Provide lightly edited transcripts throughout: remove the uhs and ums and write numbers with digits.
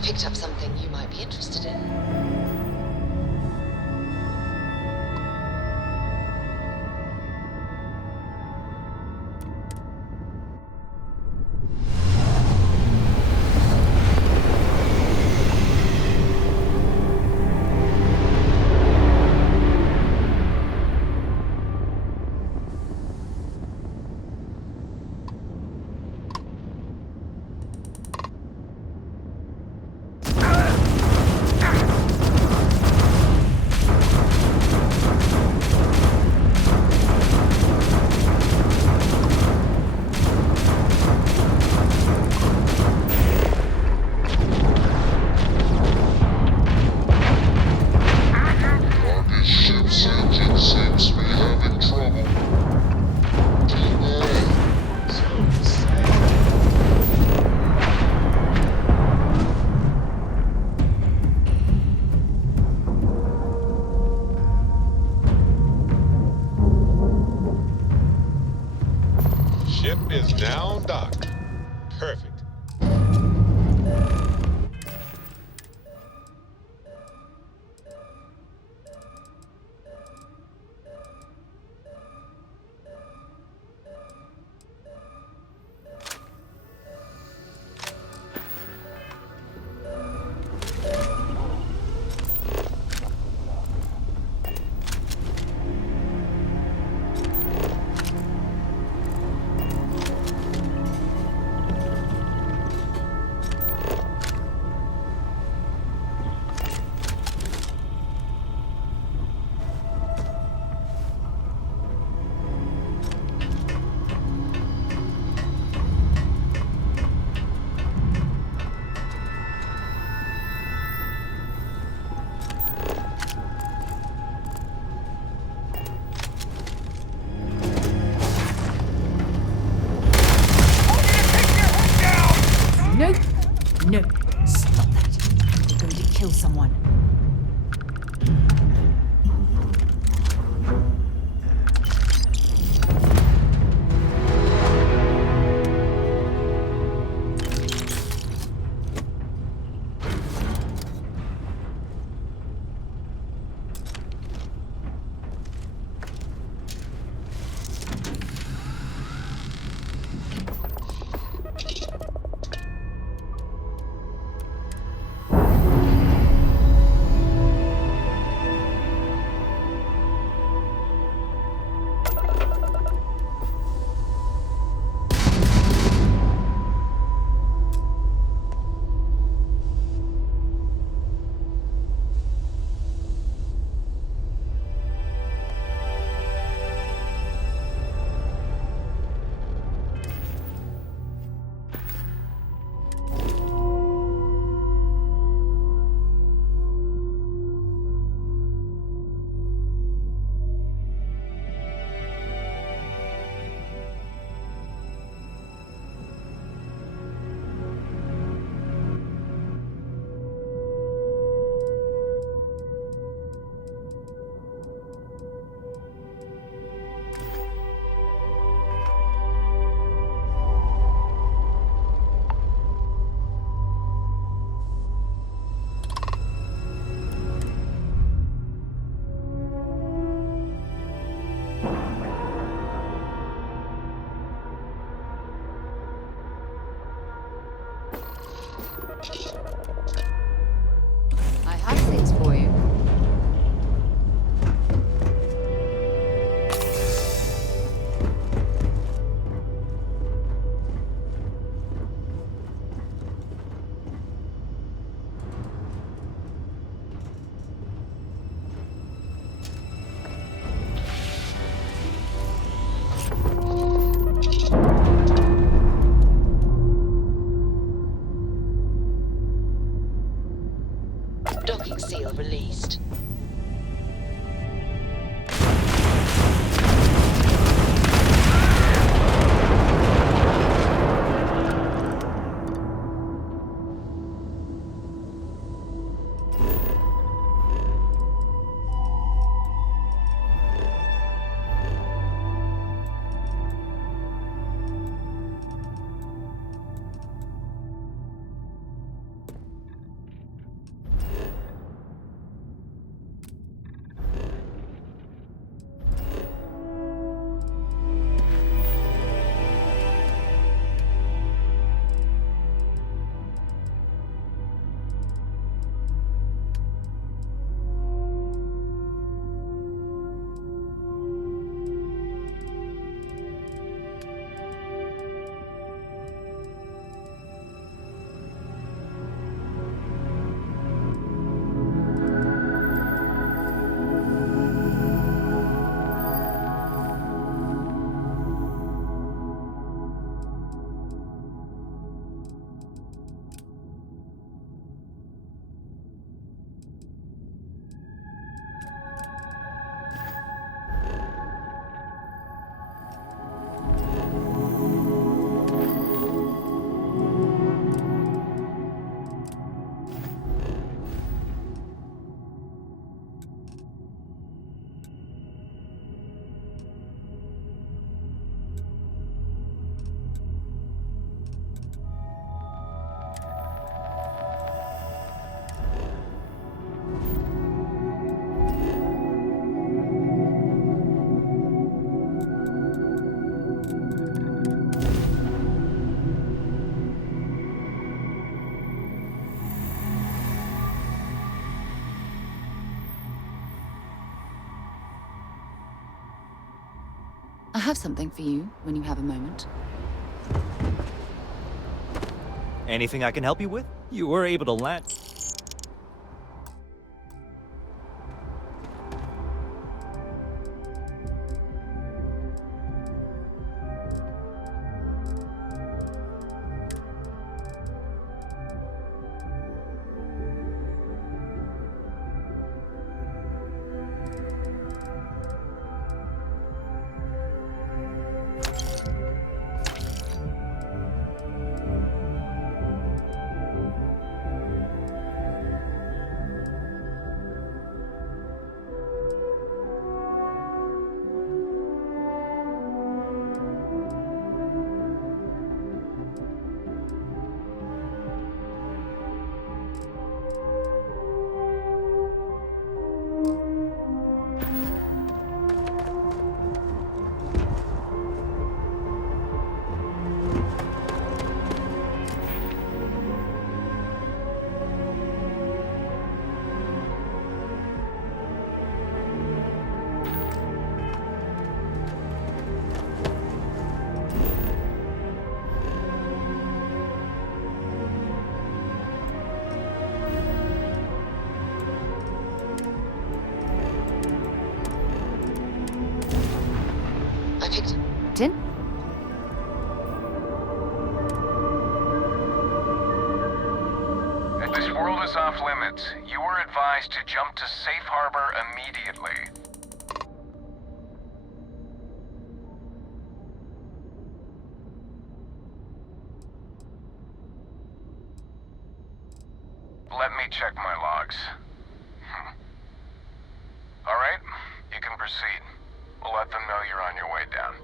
I picked up something you might be interested in. Ship is now docked. Perfect. No, stop that. You're going to kill someone. I have things for you. Docking seal released. have something for you when you have a moment. Anything I can help you with? You were able to land. I picked... Tin? This world is off limits. You were advised to jump to safe harbor immediately. Let me check my logs. All right, you can proceed. We'll let them know you're on your way down.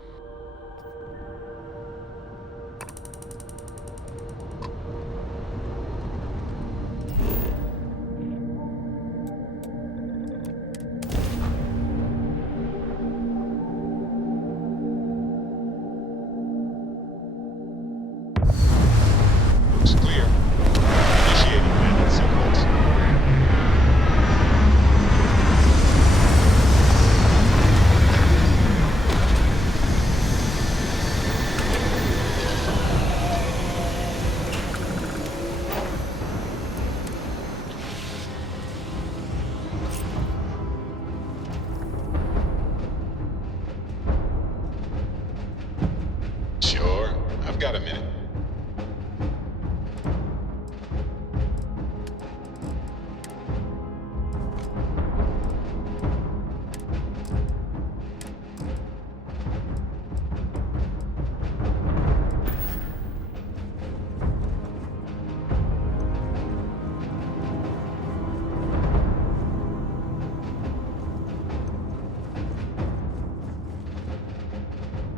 Looks clear. Initiating landing sequence. Sure, I've got a minute.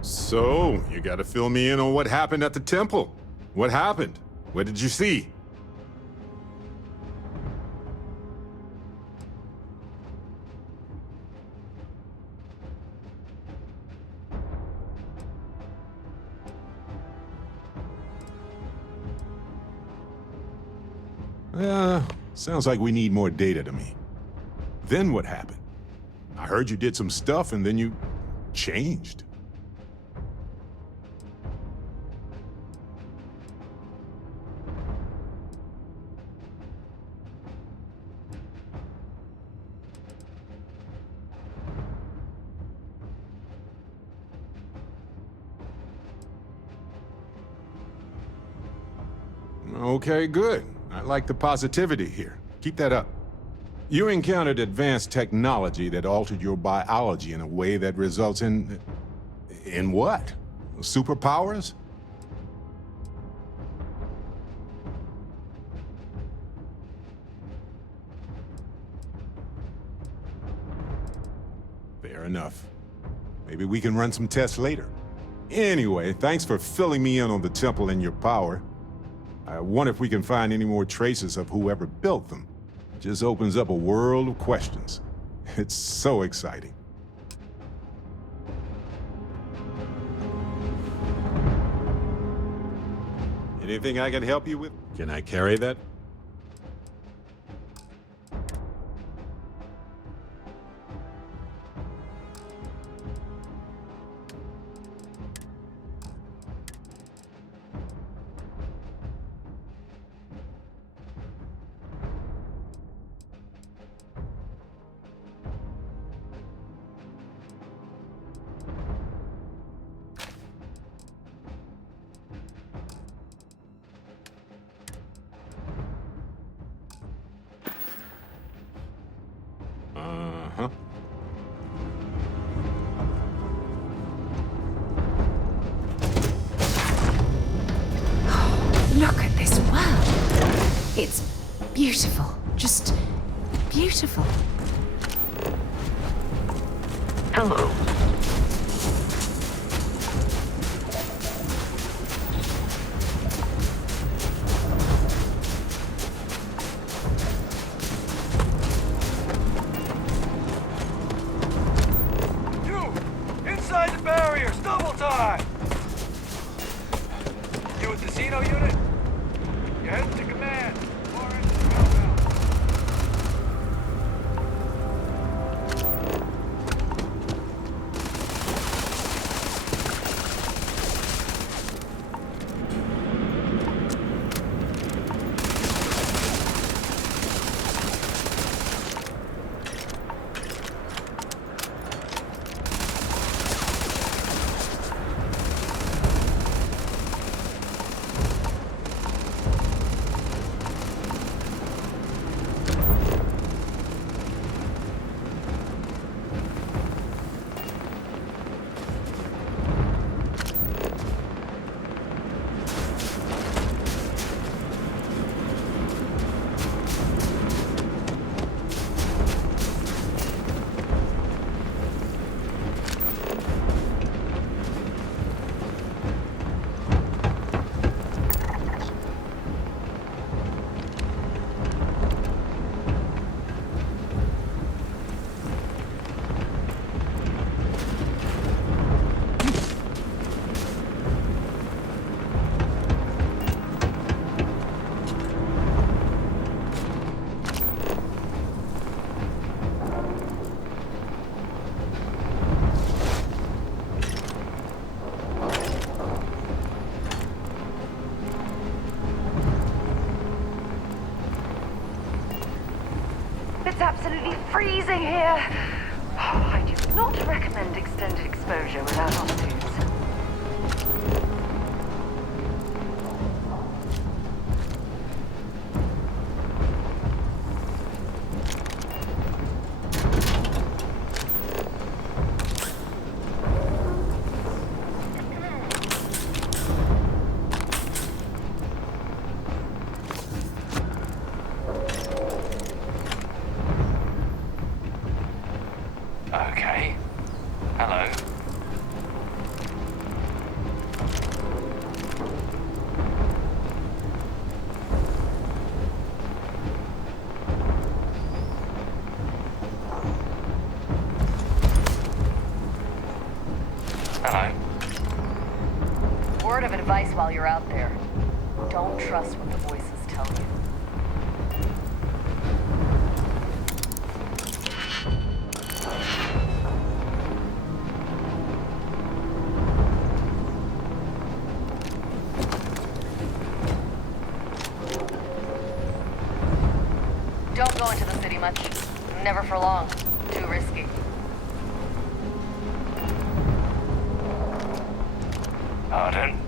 So, you gotta fill me in on what happened at the temple. What happened? What did you see? Sounds like we need more data to me. Then what happened? I heard you did some stuff and then you changed. Okay, good. I like the positivity here. Keep that up. You encountered advanced technology that altered your biology in a way that results in... In what? Superpowers? Fair enough. Maybe we can run some tests later. Anyway, thanks for filling me in on the temple and your power. I wonder if we can find any more traces of whoever built them. It just opens up a world of questions. It's so exciting. Anything I can help you with? Can I carry that? Look at this world. It's beautiful. Just beautiful. Hello. You! Inside the barriers! Double time! You with the Xeno unit? You're heading to command. Far end of the compound. It's absolutely freezing here. I do not recommend extended exposure without altitudes. Okay. Hello. Hello. Word of advice while you're out there. Don't trust what the voices tell you. Don't go into the city much. Never for long. Too risky. Pardon?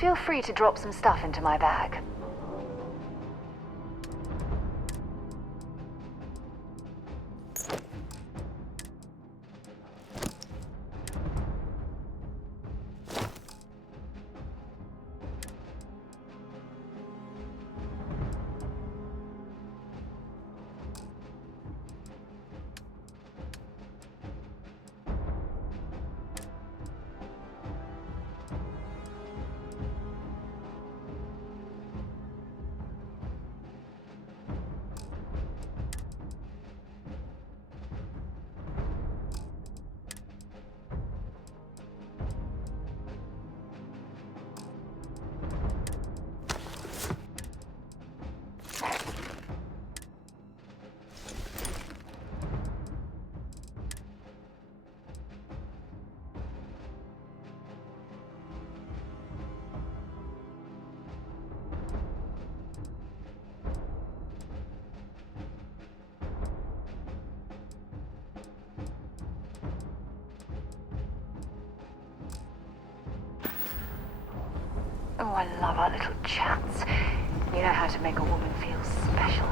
Feel free to drop some stuff into my bag. Oh, I love our little chats. You know how to make a woman feel special.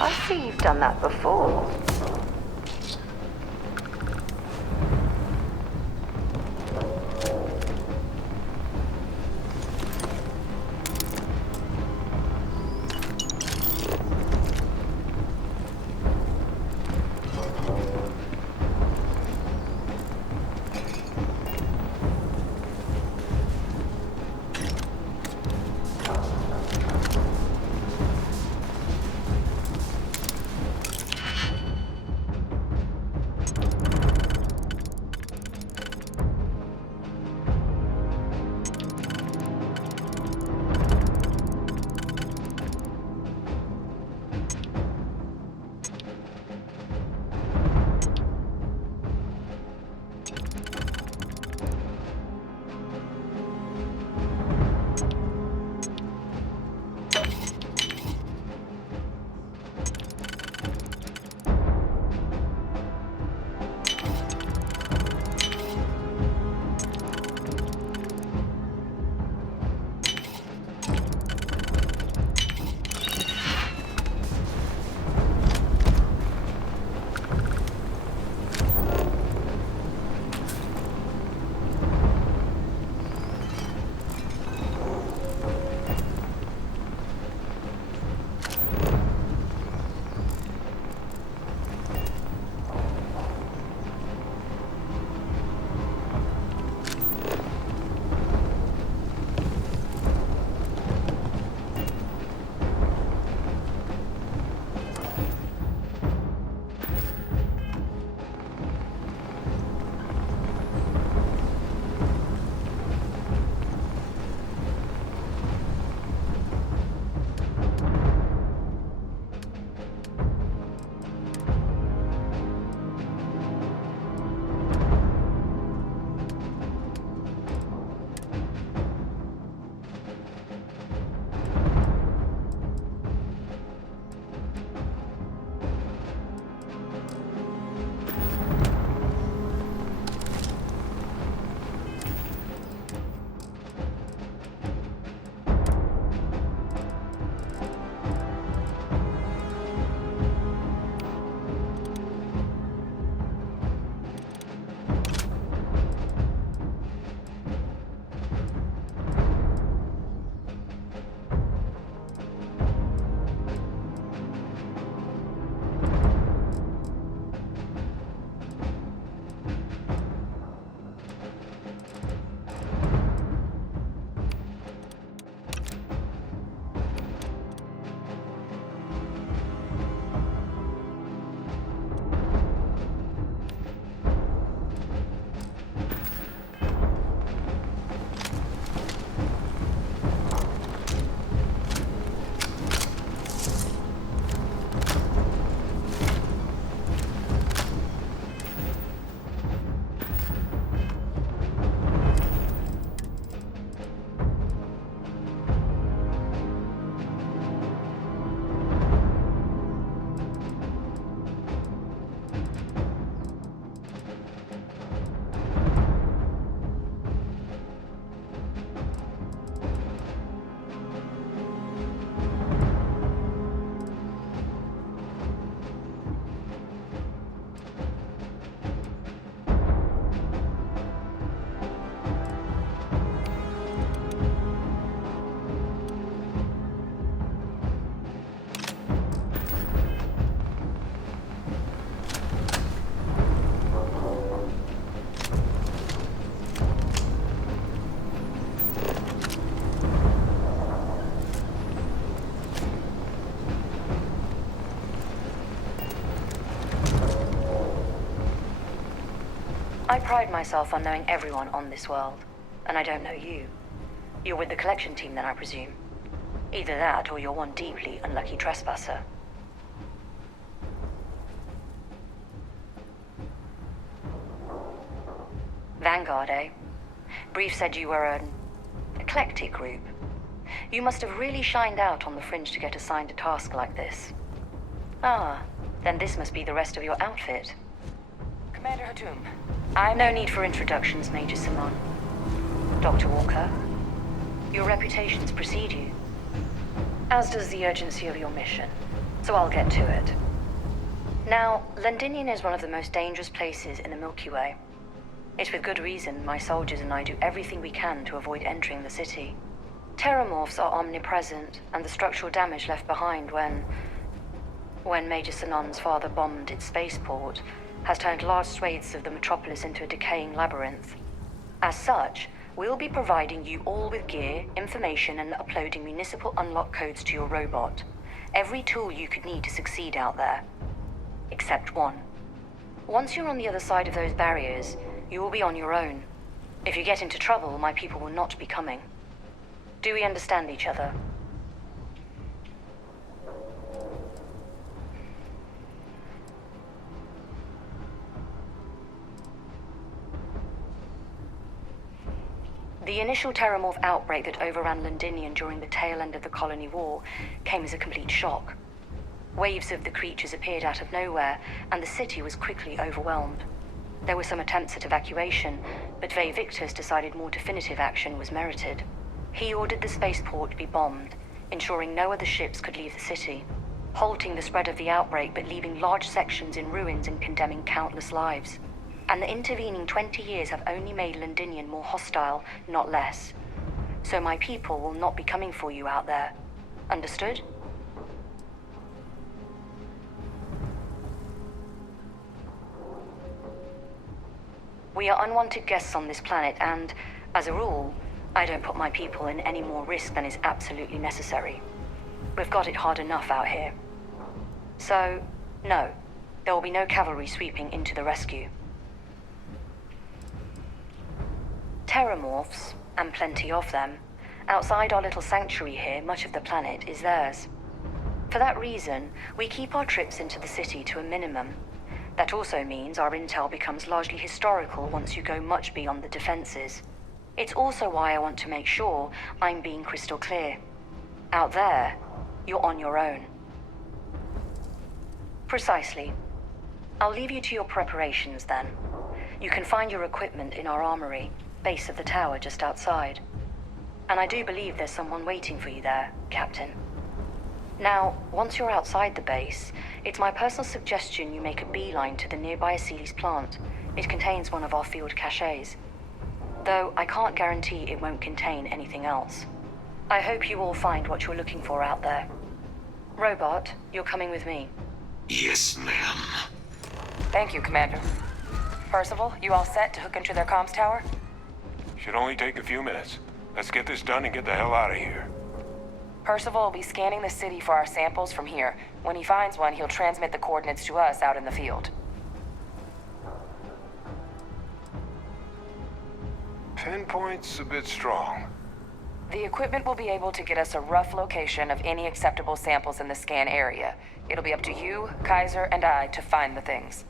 I see you've done that before. I pride myself on knowing everyone on this world, and I don't know you. You're with the collection team then, I presume. Either that, or you're one deeply unlucky trespasser. Vanguard, eh? Brief said you were an eclectic group. You must have really shined out on the fringe to get assigned a task like this. Ah, then this must be the rest of your outfit. Commander Hatoum, No need for introductions, Major Simon. Dr. Walker, your reputations precede you, as does the urgency of your mission, so I'll get to it. Now, Londinion is one of the most dangerous places in the Milky Way. It's with good reason my soldiers and I do everything we can to avoid entering the city. Terrormorphs are omnipresent, and the structural damage left behind when Major Sinon's father bombed its spaceport has turned large swathes of the metropolis into a decaying labyrinth. As such, we'll be providing you all with gear, information, and uploading municipal unlock codes to your robot. Every tool you could need to succeed out there. Except one. Once you're on the other side of those barriers, you will be on your own. If you get into trouble, my people will not be coming. Do we understand each other? The initial Terrormorph outbreak that overran Londinion during the tail end of the Colony War came as a complete shock. Waves of the creatures appeared out of nowhere, and the city was quickly overwhelmed. There were some attempts at evacuation, but Ve Victus decided more definitive action was merited. He ordered the spaceport to be bombed, ensuring no other ships could leave the city, halting the spread of the outbreak but leaving large sections in ruins and condemning countless lives. And the intervening 20 years have only made Londinion more hostile, not less. So my people will not be coming for you out there. Understood? We are unwanted guests on this planet, and, as a rule, I don't put my people in any more risk than is absolutely necessary. We've got it hard enough out here. So, no, there will be no cavalry sweeping into the rescue. Terrormorphs, and plenty of them, outside our little sanctuary here, much of the planet is theirs. For that reason, we keep our trips into the city to a minimum. That also means our intel becomes largely historical once you go much beyond the defenses. It's also why I want to make sure I'm being crystal clear. Out there, you're on your own. Precisely. I'll leave you to your preparations then. You can find your equipment in our armory, base of the tower just outside. And I do believe there's someone waiting for you there, Captain. Now, once you're outside the base, it's my personal suggestion you make a beeline to the nearby Aceles plant. It contains one of our field caches. Though I can't guarantee it won't contain anything else. I hope you all find what you're looking for out there. Robot, you're coming with me. Yes, ma'am. Thank you, Commander. Percival, you all set to hook into their comms tower? Should only take a few minutes. Let's get this done and get the hell out of here. Percival will be scanning the city for our samples from here. When he finds one, he'll transmit the coordinates to us out in the field. Pinpoint's a bit strong. The equipment will be able to get us a rough location of any acceptable samples in the scan area. It'll be up to you, Kaiser, and I to find the things.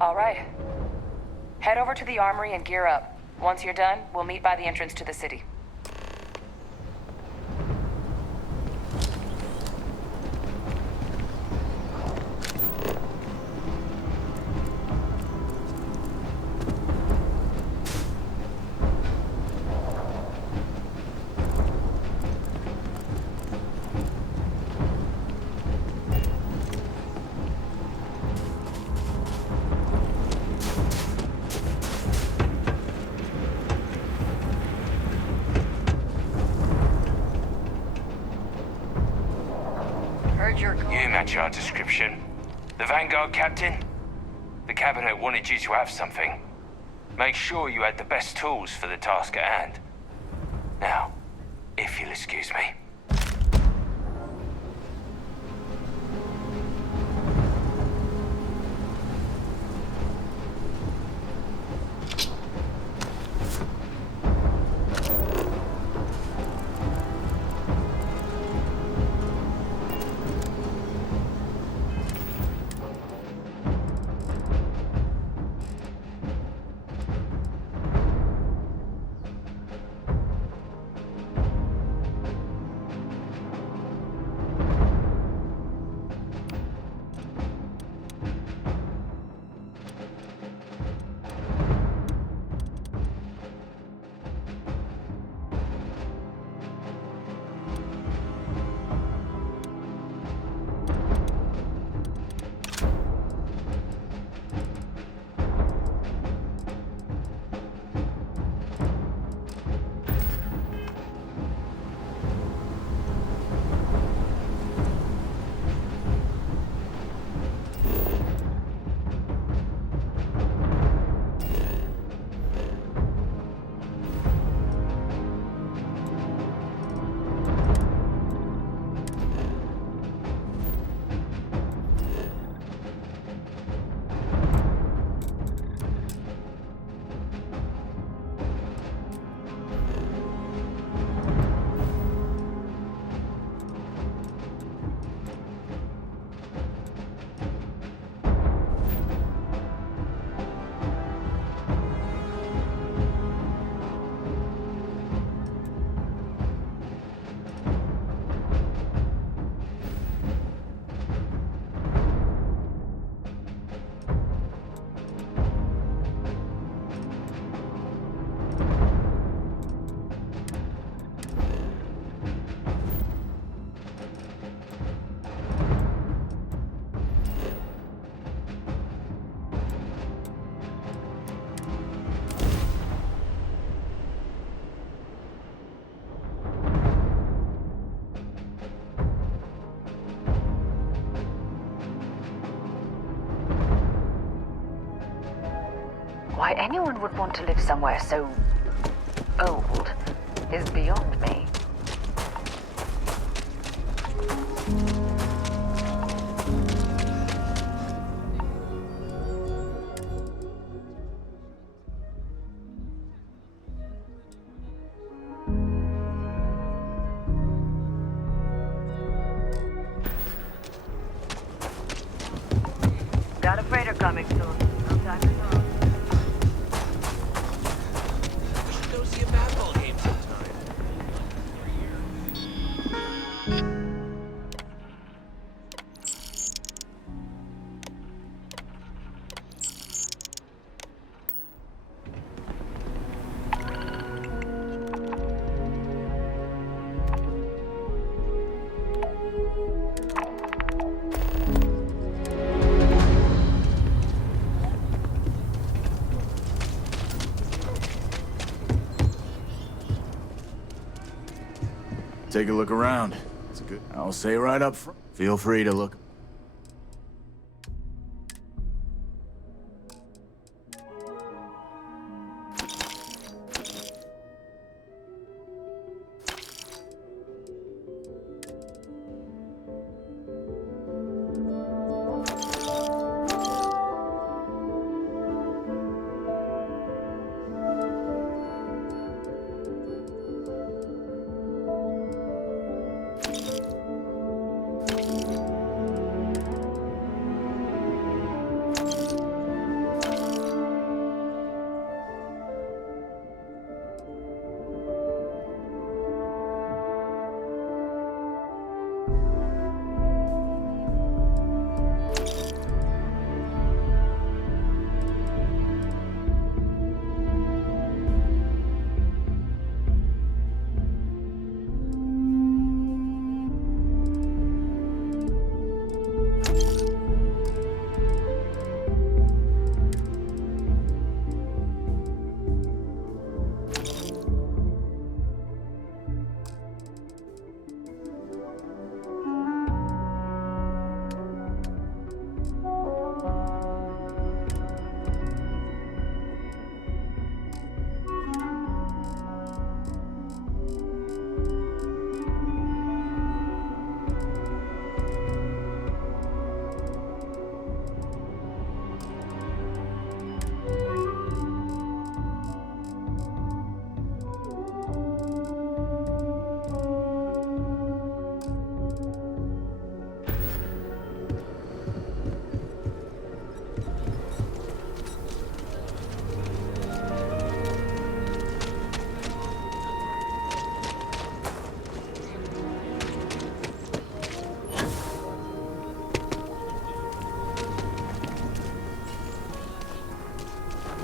All right. Head over to the armory and gear up. Once you're done, we'll meet by the entrance to the city. You match our description. The Vanguard captain? The cabinet wanted you to have something. Make sure you had the best tools for the task at hand. Now, if you'll excuse me. Why anyone would want to live somewhere so old is beyond me. Got a freighter coming soon. No time to talk. We should go see a baseball game sometime. Take a look around. It's good. I'll say right up front. Feel free to look.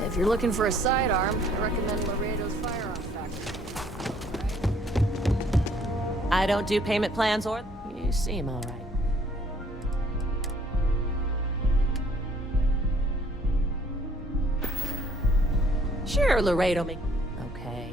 If you're looking for a sidearm, I recommend Laredo's Firearm Factory. I don't do payment plans or... You seem all right. Sure, Laredo make... Okay.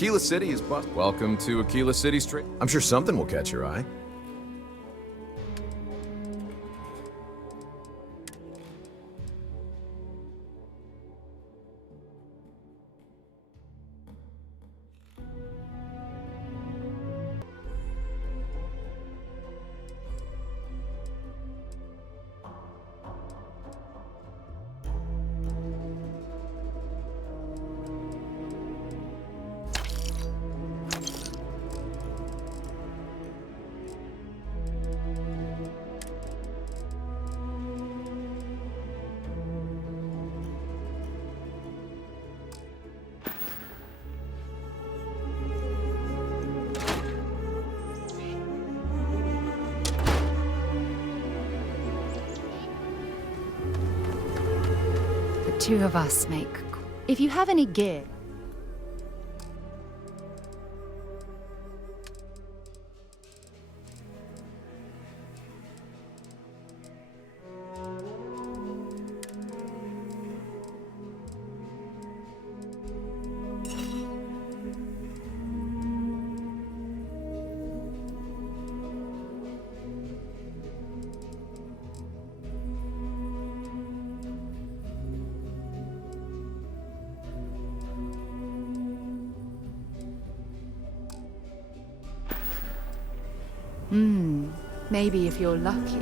Aquila City is bust. Welcome to Aquila City Street. I'm sure something will catch your eye. Two of us make... If you have any gear... Maybe if you're lucky,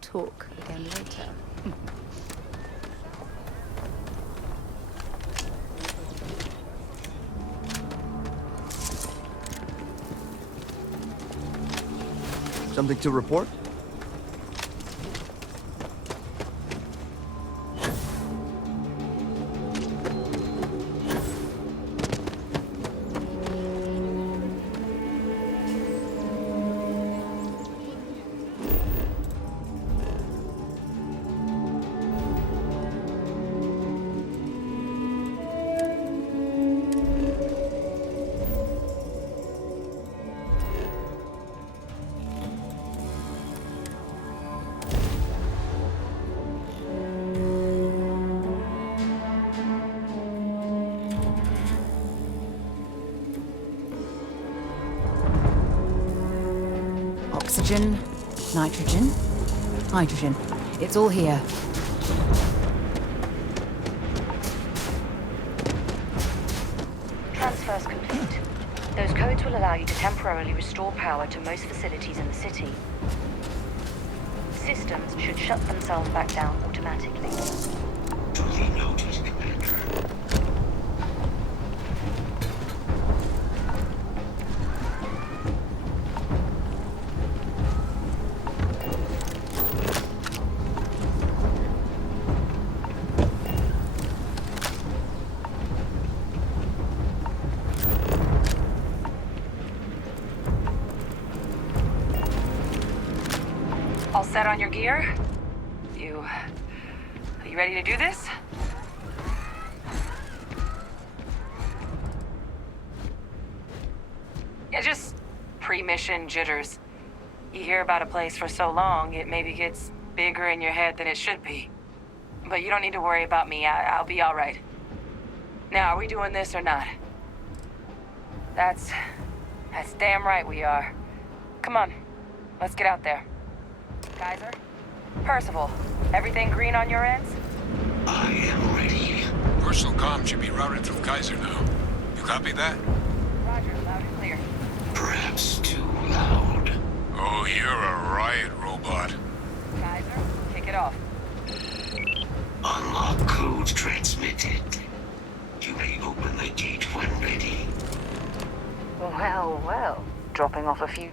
talk again later. Something to report? Oxygen, nitrogen, hydrogen. It's all here. Transfers complete. Those codes will allow you to temporarily restore power to most facilities in the city. Systems should shut themselves back down automatically. Duly noted, Commander. All set on your gear? Are you ready to do this? Yeah, just pre-mission jitters. You hear about a place for so long, it maybe gets bigger in your head than it should be. But you don't need to worry about me. I'll be all right. Now, are we doing this or not? That's damn right we are. Come on, let's get out there. Kaiser? Percival, everything green on your ends? I am ready. Personal comm should be routed through Kaiser now. You copy that? Roger, loud and clear. Perhaps too loud. Oh, you're a riot robot. Kaiser, kick it off. Unlock code transmitted. You may open the gate when ready. Well, well. Dropping off a few...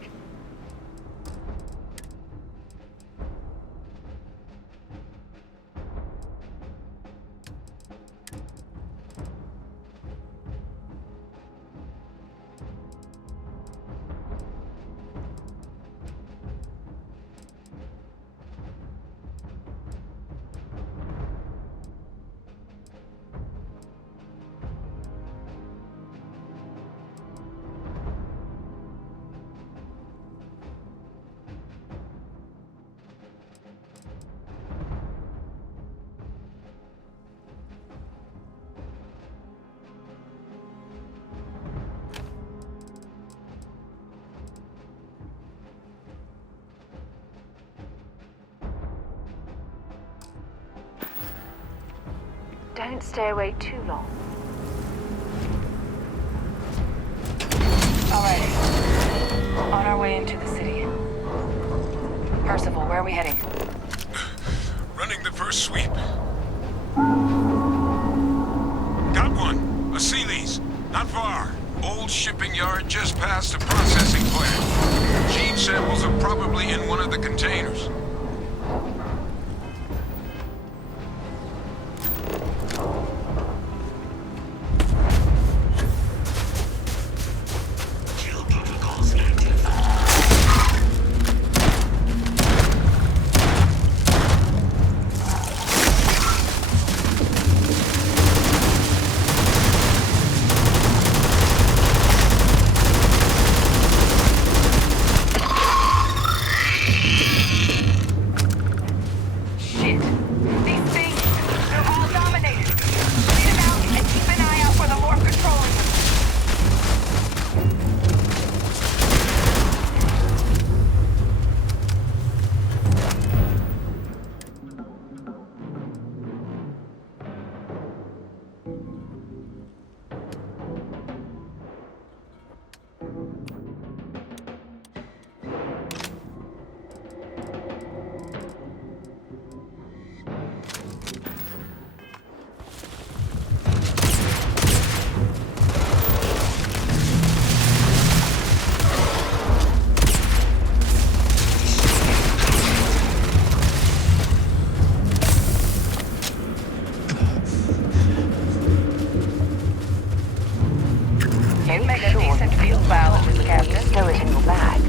Don't stay away too long. Alright. On our way into the city. Percival, where are we heading? Running the first sweep. Got one. A Sealy's. Not far. Old shipping yard just past the processing plant. Gene samples are probably in one of the containers. Throw it in your bag.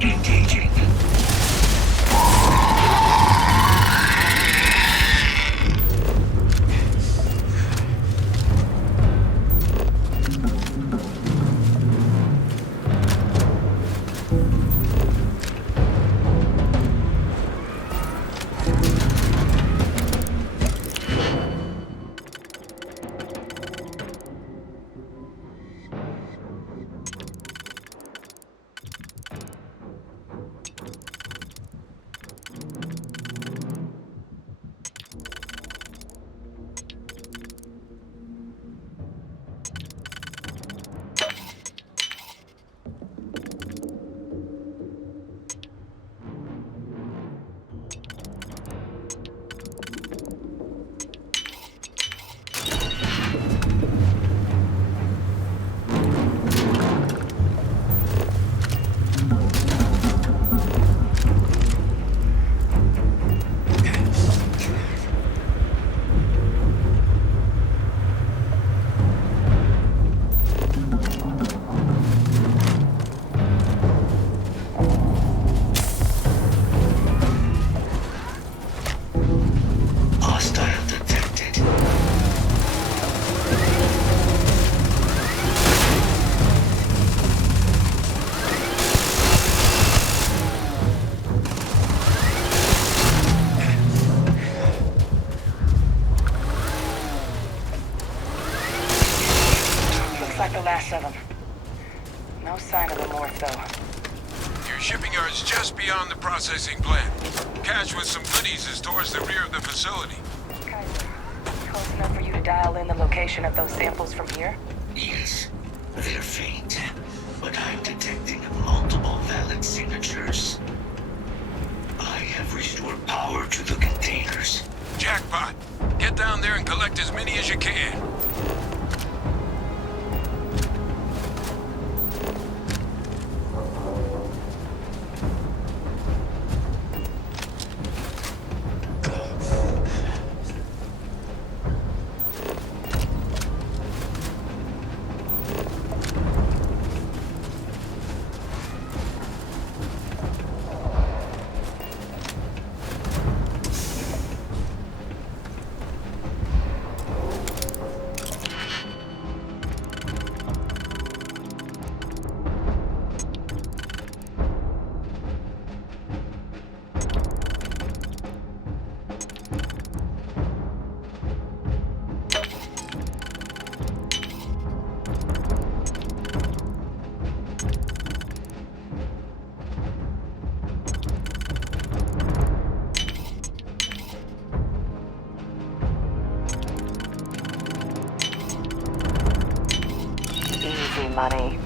Engaging. Like the last of them. No sign of the morph, though. Your shipping yard's just beyond the processing plant. Cache with some goodies is towards the rear of the facility. Kaiser, close enough for you to dial in the location of those samples from here? Yes, they're faint, but I'm detecting multiple valid signatures. I have restored power to the containers. Jackpot! Get down there and collect as many as you can. Easy money.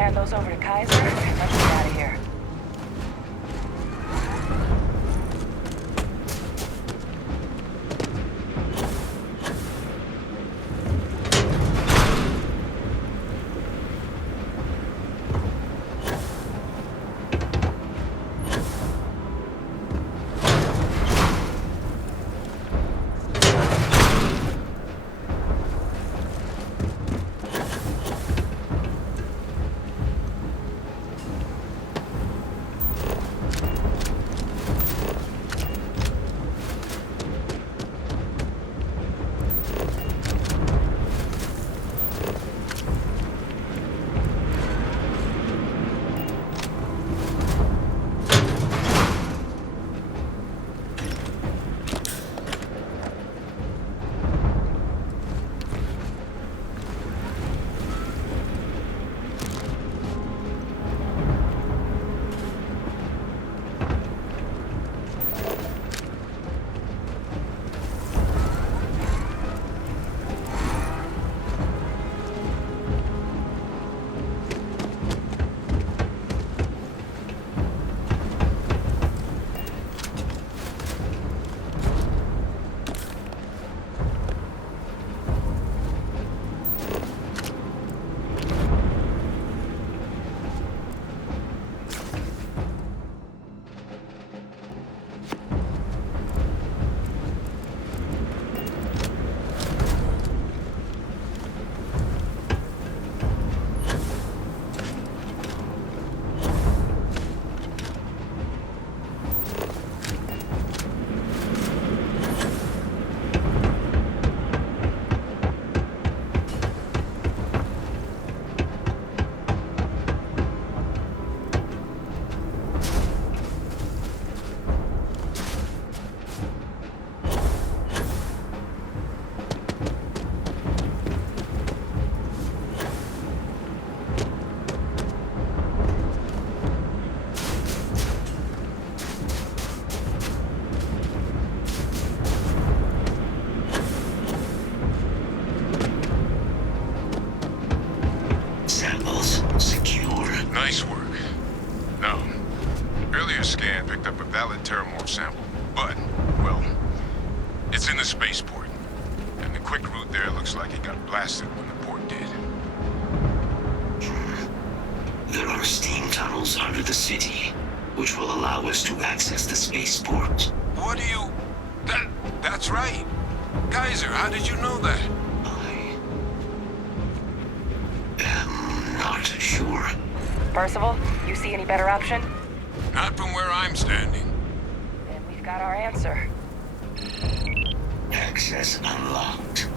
hand those over to Kaiser and let's get out of here. Nice work. No. Earlier scan picked up a valid Terrormorph sample, but, well, it's in the spaceport. And the quick route there looks like it got blasted when the port did. There are steam tunnels under the city, which will allow us to access the spaceport. What do you... That's right. Kaiser, how did you know that? Not sure. Percival, you see any better option? Not from where I'm standing. Then we've got our answer. Access unlocked.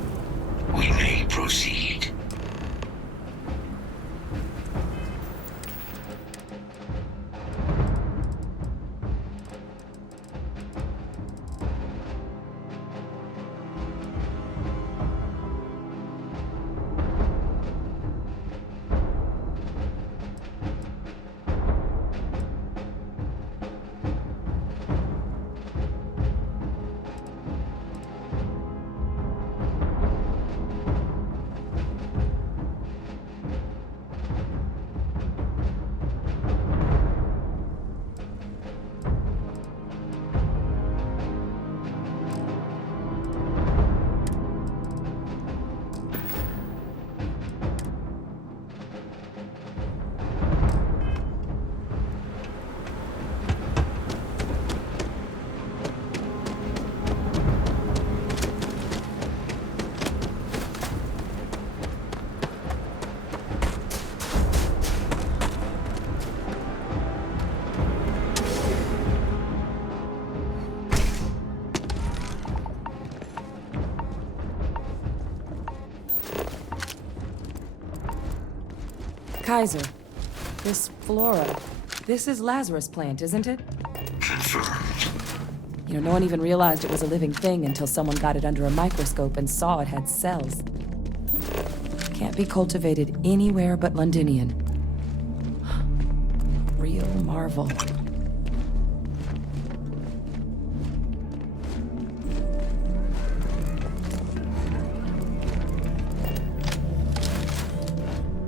We may proceed. Kaiser, this flora, this is Lazarus plant, isn't it? Confirmed. You know, no one even realized it was a living thing until someone got it under a microscope and saw it had cells. Can't be cultivated anywhere but Londinion. Real marvel.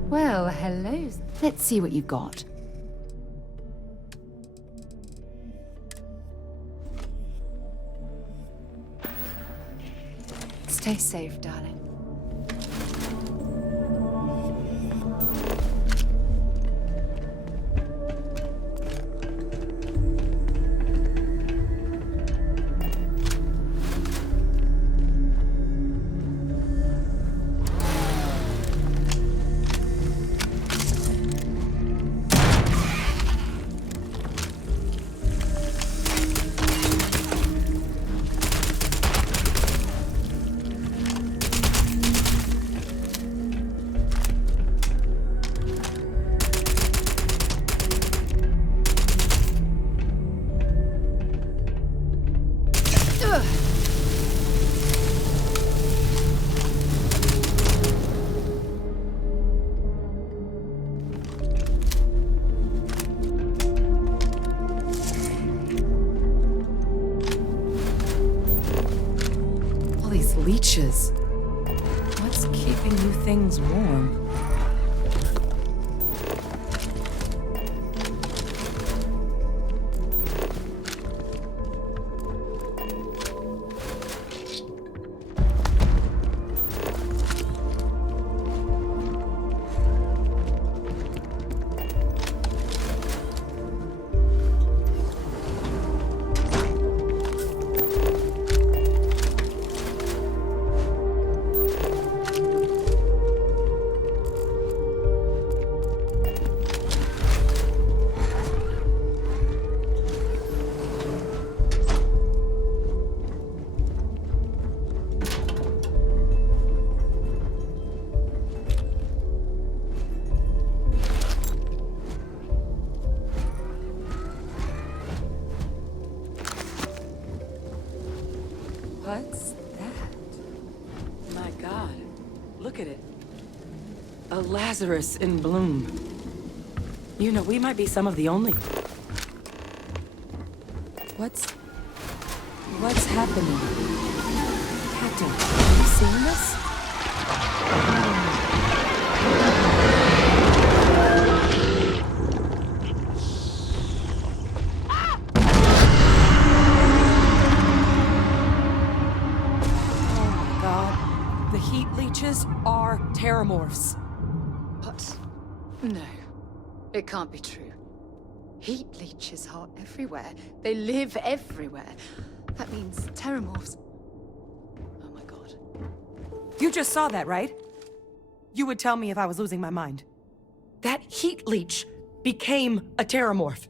Well, hello. Let's see what you've got. Stay safe, darling. Leeches. What's keeping you things warm? What's that? My God, look at it. A Lazarus in bloom. You know, we might be some of the only... What's happening? Captain, are you seeing this? Are Terrormorphs. What? No. It can't be true. Heat leeches are everywhere. They live everywhere. That means Terrormorphs... Oh my God. You just saw that, right? You would tell me if I was losing my mind. That heat leech became a Terrormorph.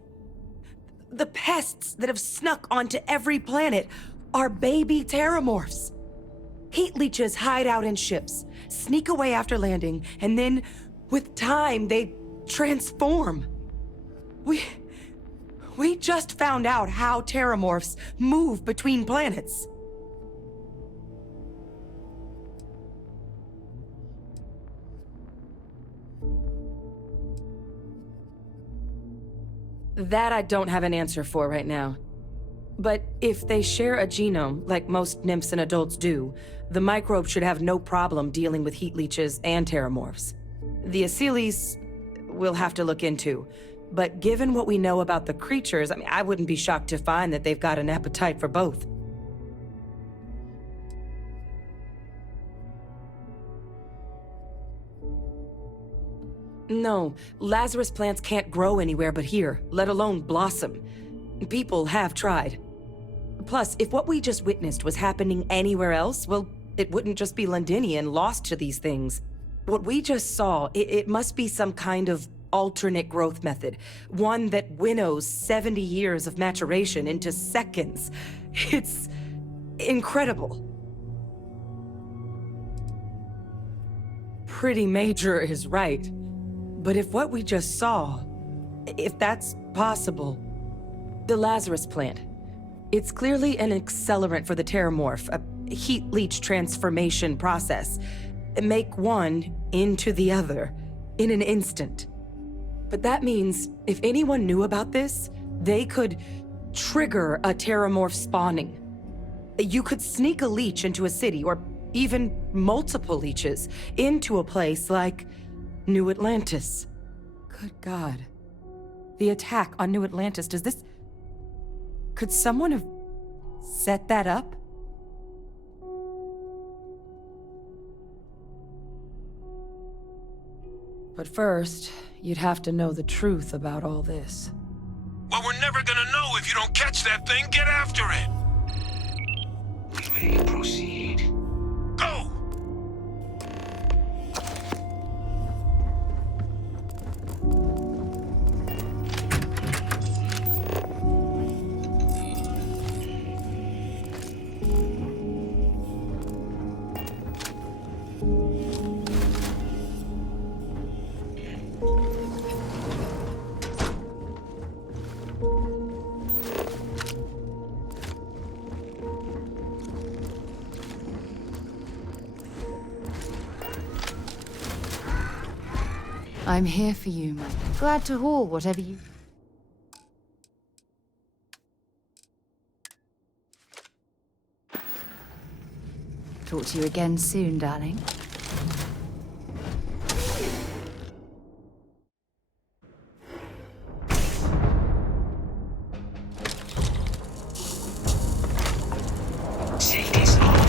The pests that have snuck onto every planet are baby Terrormorphs. Heat leeches hide out in ships, sneak away after landing, and then, with time, they transform. We just found out how Terrormorphs move between planets. That I don't have an answer for right now. But if they share a genome, like most nymphs and adults do, the microbe should have no problem dealing with heat leeches and Terrormorphs. The Asylees we'll have to look into. But given what we know about the creatures, I mean, I wouldn't be shocked to find that they've got an appetite for both. No, Lazarus plants can't grow anywhere but here, let alone blossom. People have tried. Plus, if what we just witnessed was happening anywhere else, well, it wouldn't just be Londinion lost to these things. What we just saw, it must be some kind of alternate growth method. One that winnows 70 years of maturation into seconds. It's incredible. Pretty major is right. But if what we just saw, if that's possible, the Lazarus plant, it's clearly an accelerant for the Terrormorph, a heat leech transformation process. Make one into the other in an instant. But that means if anyone knew about this, they could trigger a Terrormorph spawning. You could sneak a leech into a city, or even multiple leeches, into a place like New Atlantis. Good God. The attack on New Atlantis, could someone have set that up? But first, you'd have to know the truth about all this. Well, we're never gonna know if you don't catch that thing. Get after it! We may proceed. Go! I'm here for you, man. Glad to haul whatever you... Talk to you again soon, darling. Safety's off.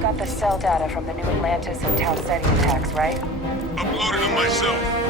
Got the cell data from the New Atlantis and Town City attacks, right? Uploaded them myself.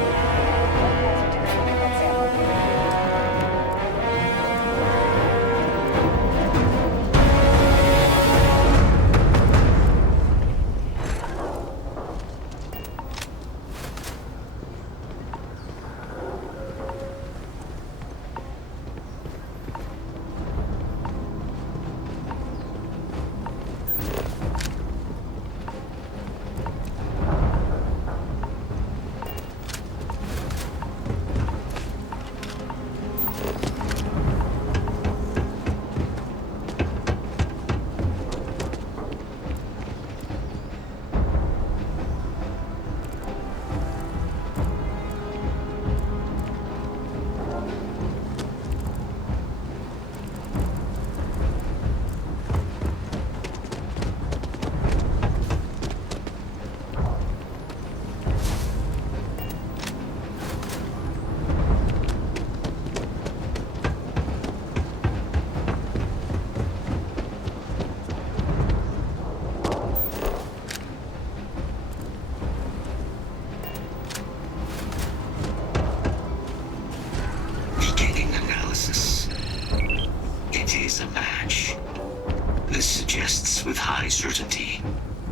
With high certainty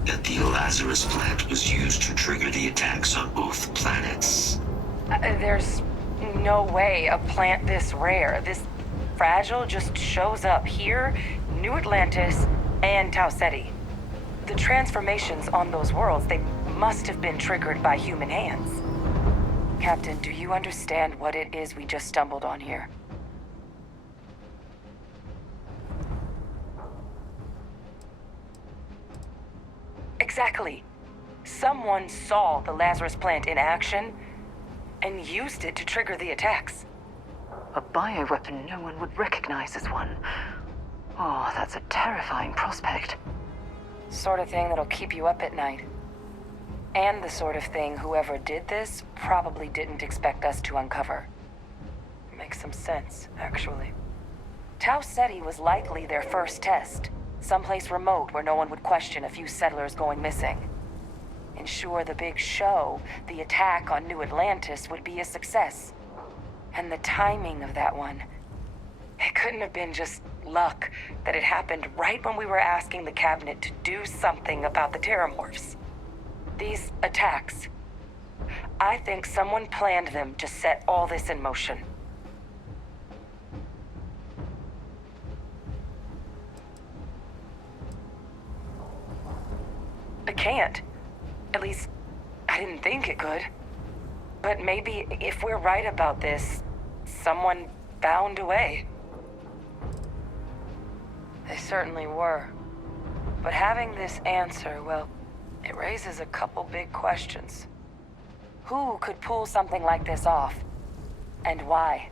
that the Lazarus plant was used to trigger the attacks on both planets. There's no way a plant this rare, this fragile, just shows up here, New Atlantis, and Tau Ceti. The transformations on those worlds, they must have been triggered by human hands. Captain, do you understand what it is we just stumbled on here? Exactly. Someone saw the Lazarus plant in action and used it to trigger the attacks. A bioweapon no one would recognize as one. Oh, that's a terrifying prospect. Sort of thing that'll keep you up at night. And the sort of thing whoever did this probably didn't expect us to uncover. Makes some sense, actually. Tau Ceti was likely their first test. Someplace remote where no one would question a few settlers going missing. Ensure the big show, the attack on New Atlantis, would be a success. And the timing of that one, it couldn't have been just luck that it happened right when we were asking the cabinet to do something about the Terrormorphs. These attacks, I think someone planned them to set all this in motion. It can't. At least, I didn't think it could. But maybe if we're right about this, someone found a way. They certainly were. But having this answer, well, it raises a couple big questions. Who could pull something like this off? And why?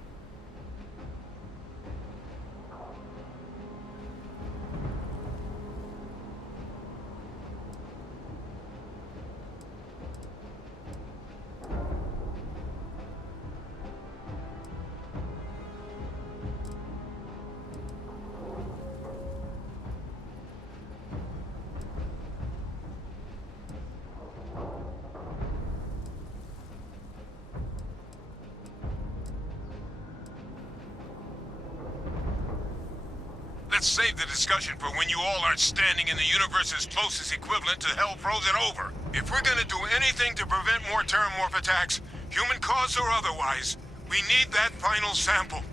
Let's save the discussion for when you all aren't standing in the universe's closest equivalent to hell frozen over. If we're gonna do anything to prevent more Terrormorph attacks, human caused or otherwise, we need that final sample.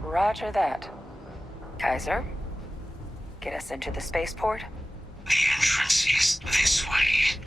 Roger that. Kaiser, get us into the spaceport? The entrance is this way.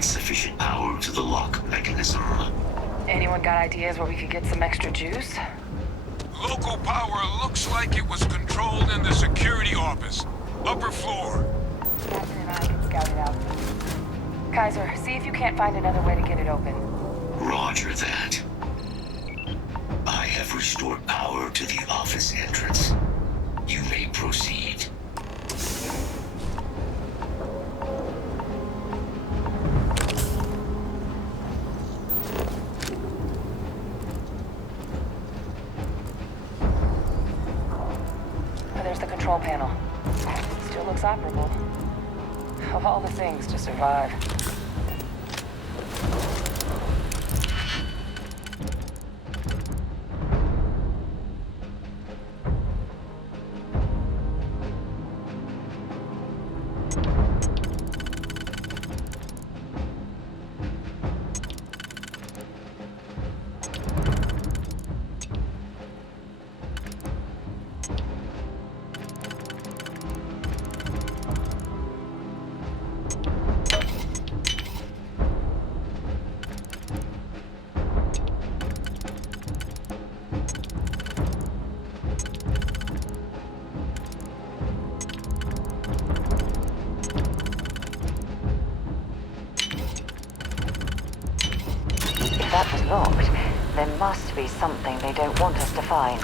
Sufficient power to the lock mechanism. Anyone got ideas where we could get some extra juice? Local power looks like it was controlled in the security office. Upper floor. Captain and I can scout it out. Kaiser, see if you can't find another way to get it open. Roger that. I have restored power to the office entrance. You may proceed. There's the control panel. Still looks operable. Of all the things to survive. That was locked. There must be something they don't want us to find.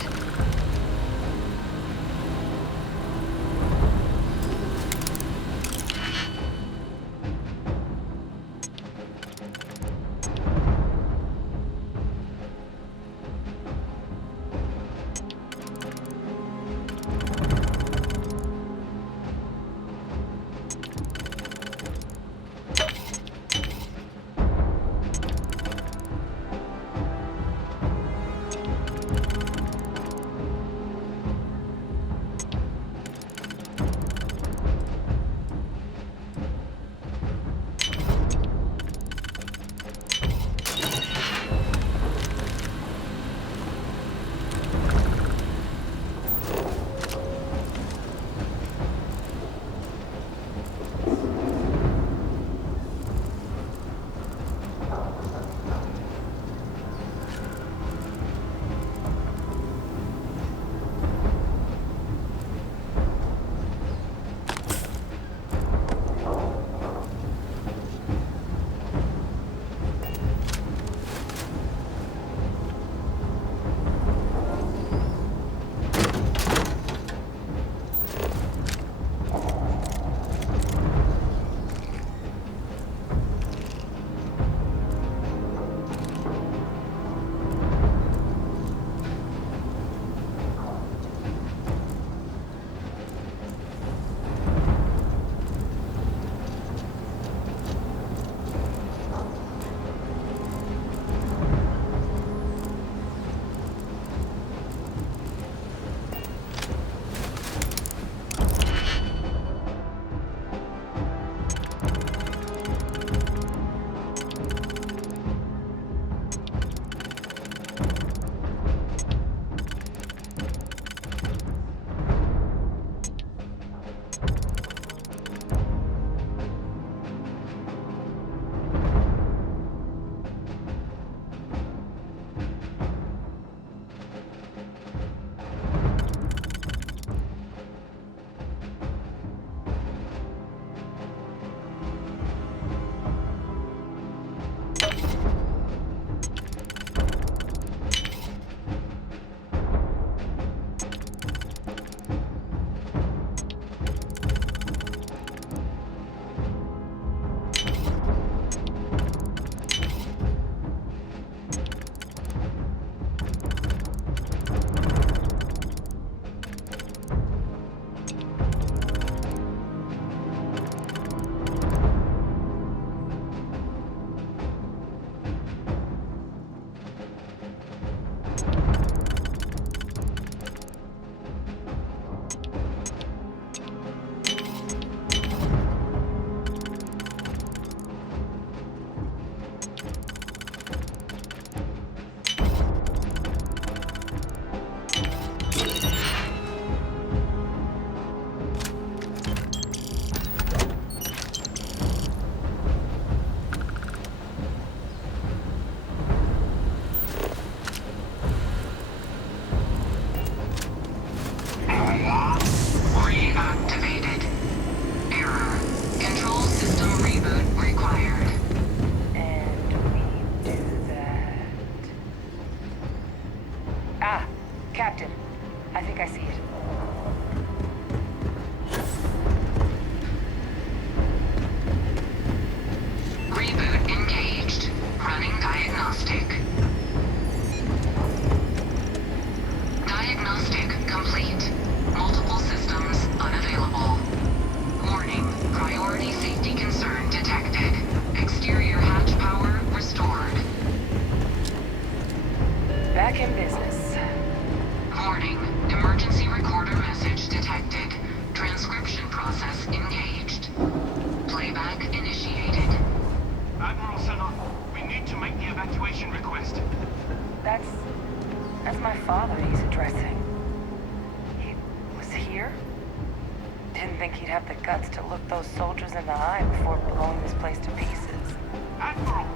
didn't think he'd have the guts to look those soldiers in the eye before blowing this place to pieces. Admiral!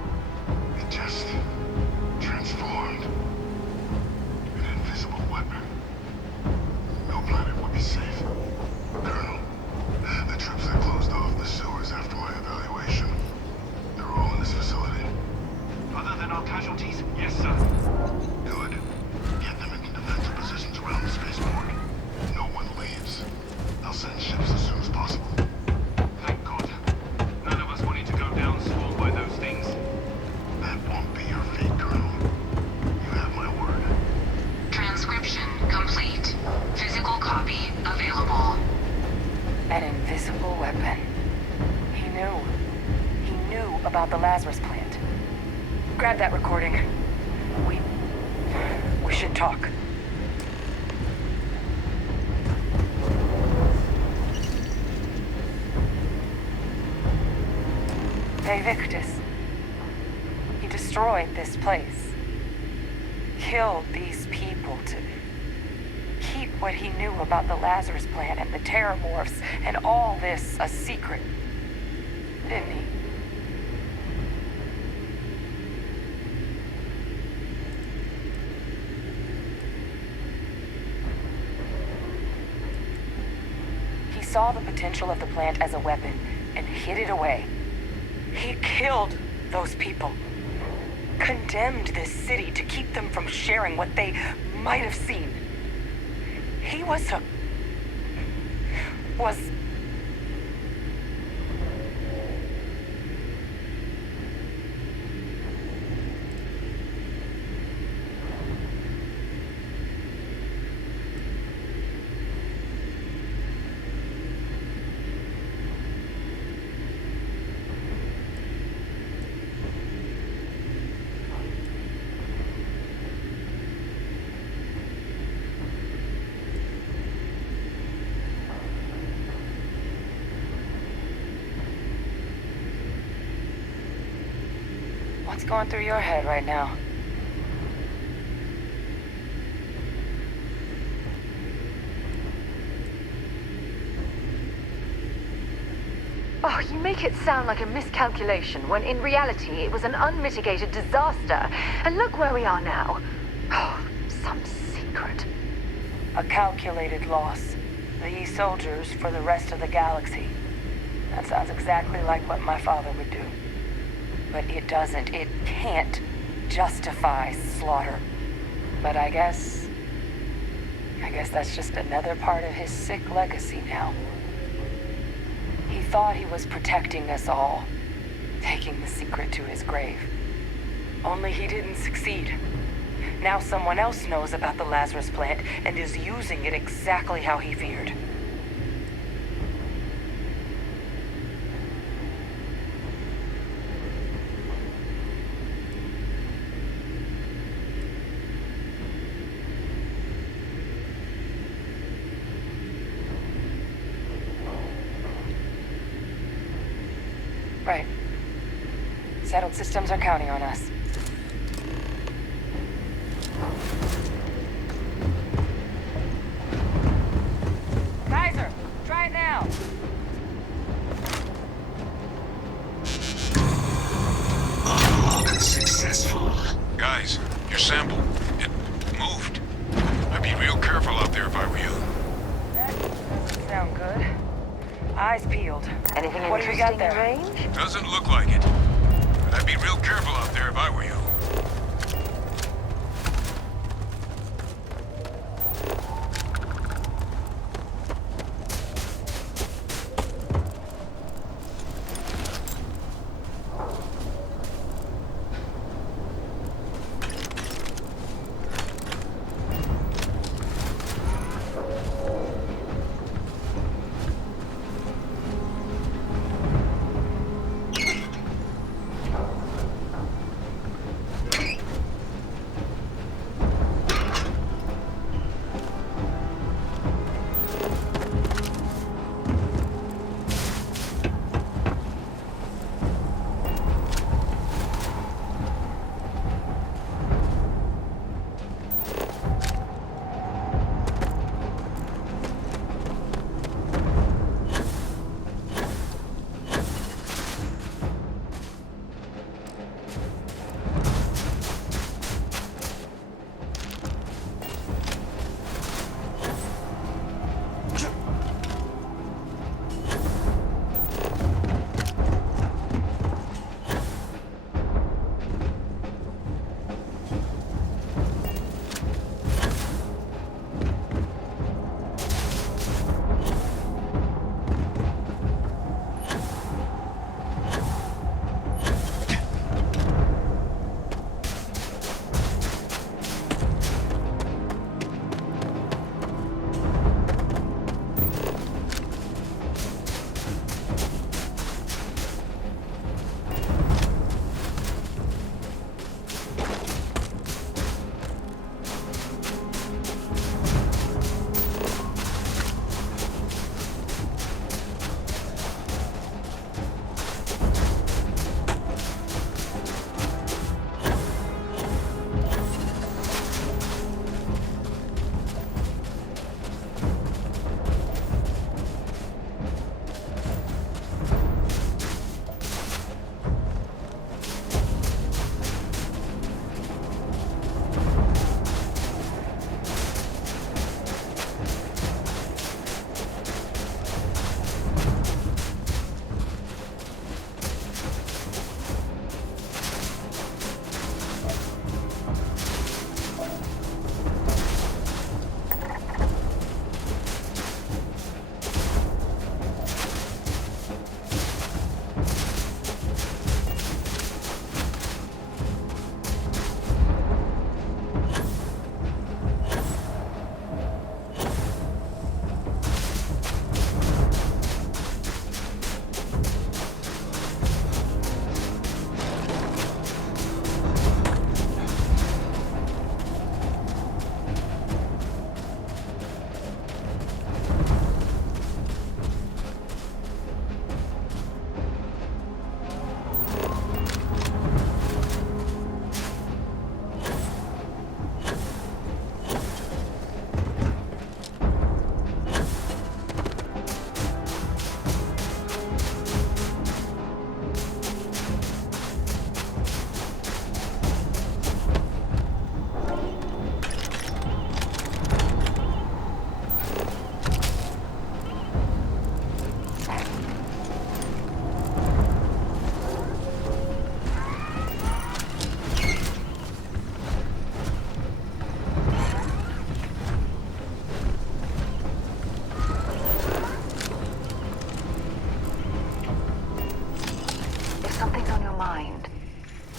It just transformed. An invisible weapon. No planet would be safe. Colonel, the troops that closed off the sewers after my evaluation, they're all in this facility. Other than our casualties? Yes, sir. Good. Get them into defensive positions around the spaceport. No one leaves. I'll send ships as soon as possible. Thank God. None of us wanted to go down swarmed by those things. That won't be your fate, Colonel. You have my word. Transcription complete. Physical copy available. An invisible weapon. He knew. He knew about the Lazarus plant. Grab that recording. We should talk. Hey, Victus. He destroyed this place. Killed these people to keep what he knew about the Lazarus plant and the Terrormorphs and all this a secret. Didn't he? He saw the potential of the plant as a weapon and hid it away. He killed those people. Condemned this city to keep them from sharing what they might have seen. He was What's going through your head right now? Oh, you make it sound like a miscalculation, when in reality it was an unmitigated disaster. And look where we are now. Oh, some secret. A calculated loss. These soldiers for the rest of the galaxy. That sounds exactly like what my father would do. But it doesn't, it can't justify slaughter. But I guess that's just another part of his sick legacy now. He thought he was protecting us all, taking the secret to his grave. Only he didn't succeed. Now someone else knows about the Lazarus plant and is using it exactly how he feared. Right. Settled systems are counting on us. Kaiser, try it now. Unlock successful. Guys, your sample, it moved. I'd be real careful out there if I were you. That doesn't sound good. Eyes peeled. Anything what do we got interesting there? in range? Doesn't look like it. But I'd be real careful out there if I were you.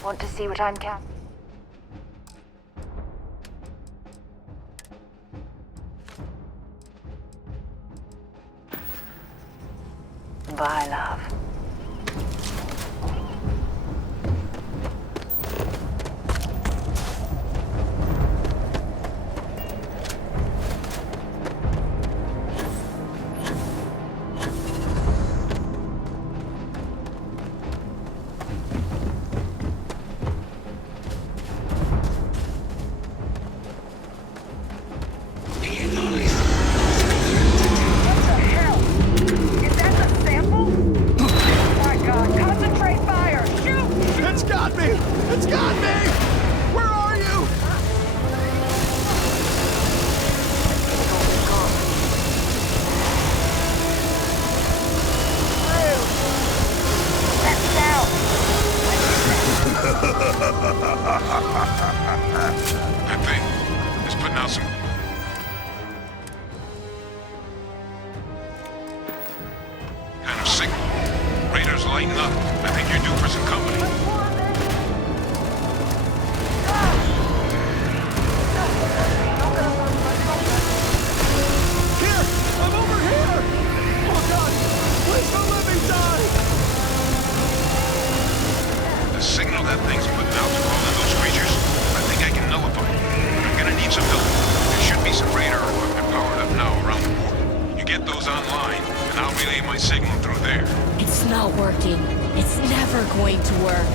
Want to see what I'm cap? Bye, love. That thing is putting out some... kind of signal. Radar's lighting up. I think you're due for some company. Here! I'm over here! Oh god! Please don't let me die! The signal that thing's putting out to all of those creatures, I think I can nullify it. I'm gonna need some help. There should be some radar equipment powered up now around the port. You get those online, and I'll relay my signal through there. It's not working. It's never going to work.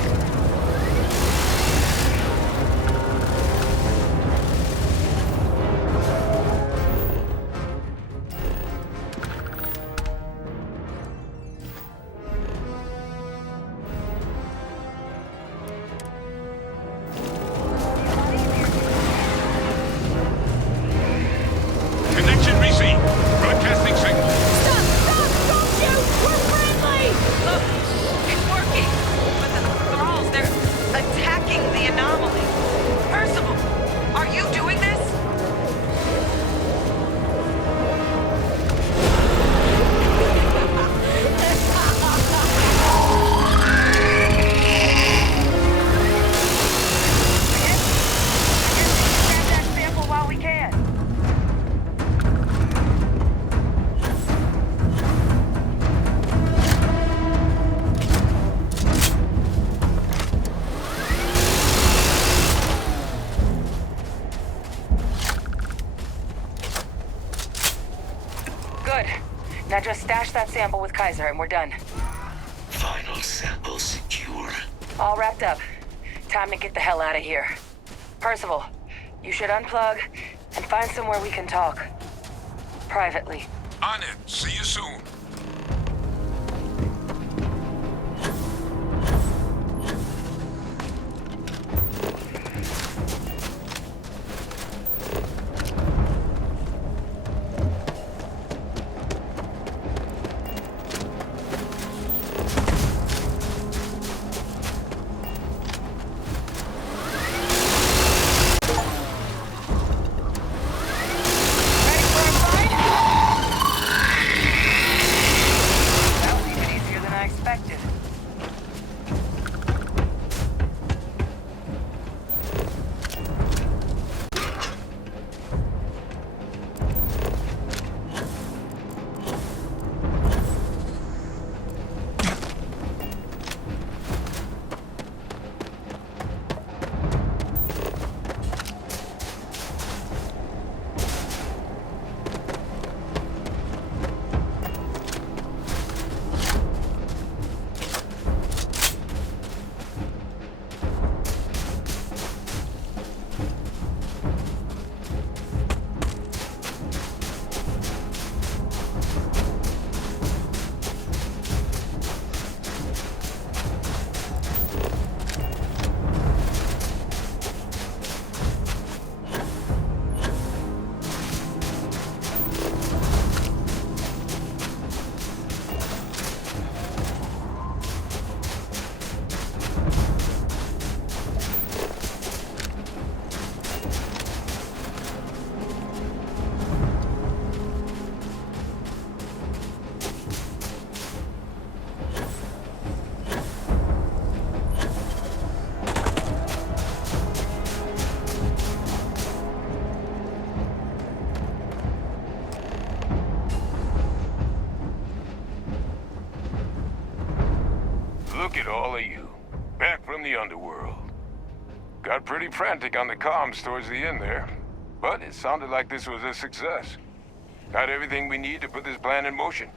Connection received. Broadcasting signal. Stop! Don't shoot! We're friendly! Look, it's working. But the thralls, they're attacking the anomaly. Percival, are you doing this? Grab that sample while we can. Good. Now just stash that sample with Kaiser and we're done. Final sample secure. All wrapped up. Time to get the hell out of here. Percival, you should unplug and find somewhere we can talk. Privately. On it. See you soon. Ready for a fight? Look at all of you. Back from the underworld. Got pretty frantic on the comms towards the end there. But it sounded like this was a success. Got everything we need to put this plan in motion.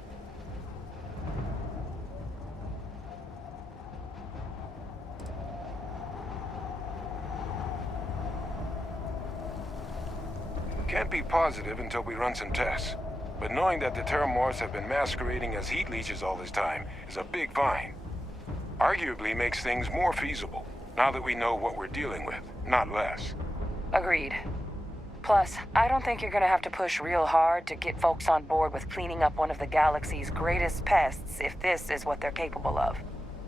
Can't be positive until we run some tests. But knowing that the Terrormorphs have been masquerading as heat leeches all this time is a big find. Arguably makes things more feasible, now that we know what we're dealing with, not less. Agreed. Plus, I don't think you're gonna have to push real hard to get folks on board with cleaning up one of the galaxy's greatest pests if this is what they're capable of.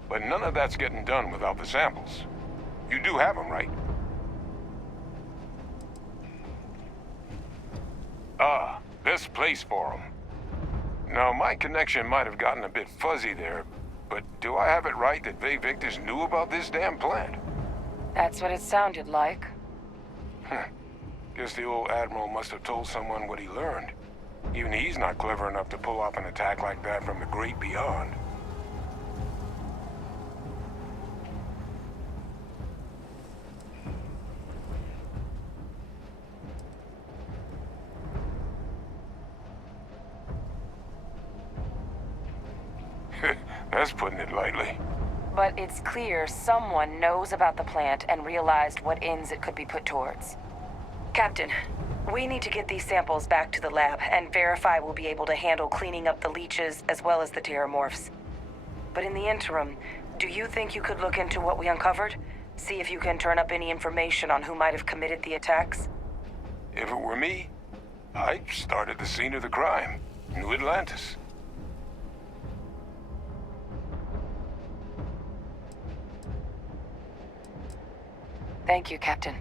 But none of that's getting done without the samples. You do have them, right? Ah, this place for them. Now, my connection might have gotten a bit fuzzy there, but do I have it right that Vay Victus knew about this damn plant? That's what it sounded like. Guess the old Admiral must have told someone what he learned. Even he's not clever enough to pull off an attack like that from the great beyond. That's putting it lightly. But it's clear someone knows about the plant and realized what ends it could be put towards. Captain, we need to get these samples back to the lab and verify we'll be able to handle cleaning up the leeches as well as the Terrormorphs. But in the interim, do you think you could look into what we uncovered? See if you can turn up any information on who might have committed the attacks? If it were me, I'd start at the scene of the crime, New Atlantis. Thank you, Captain.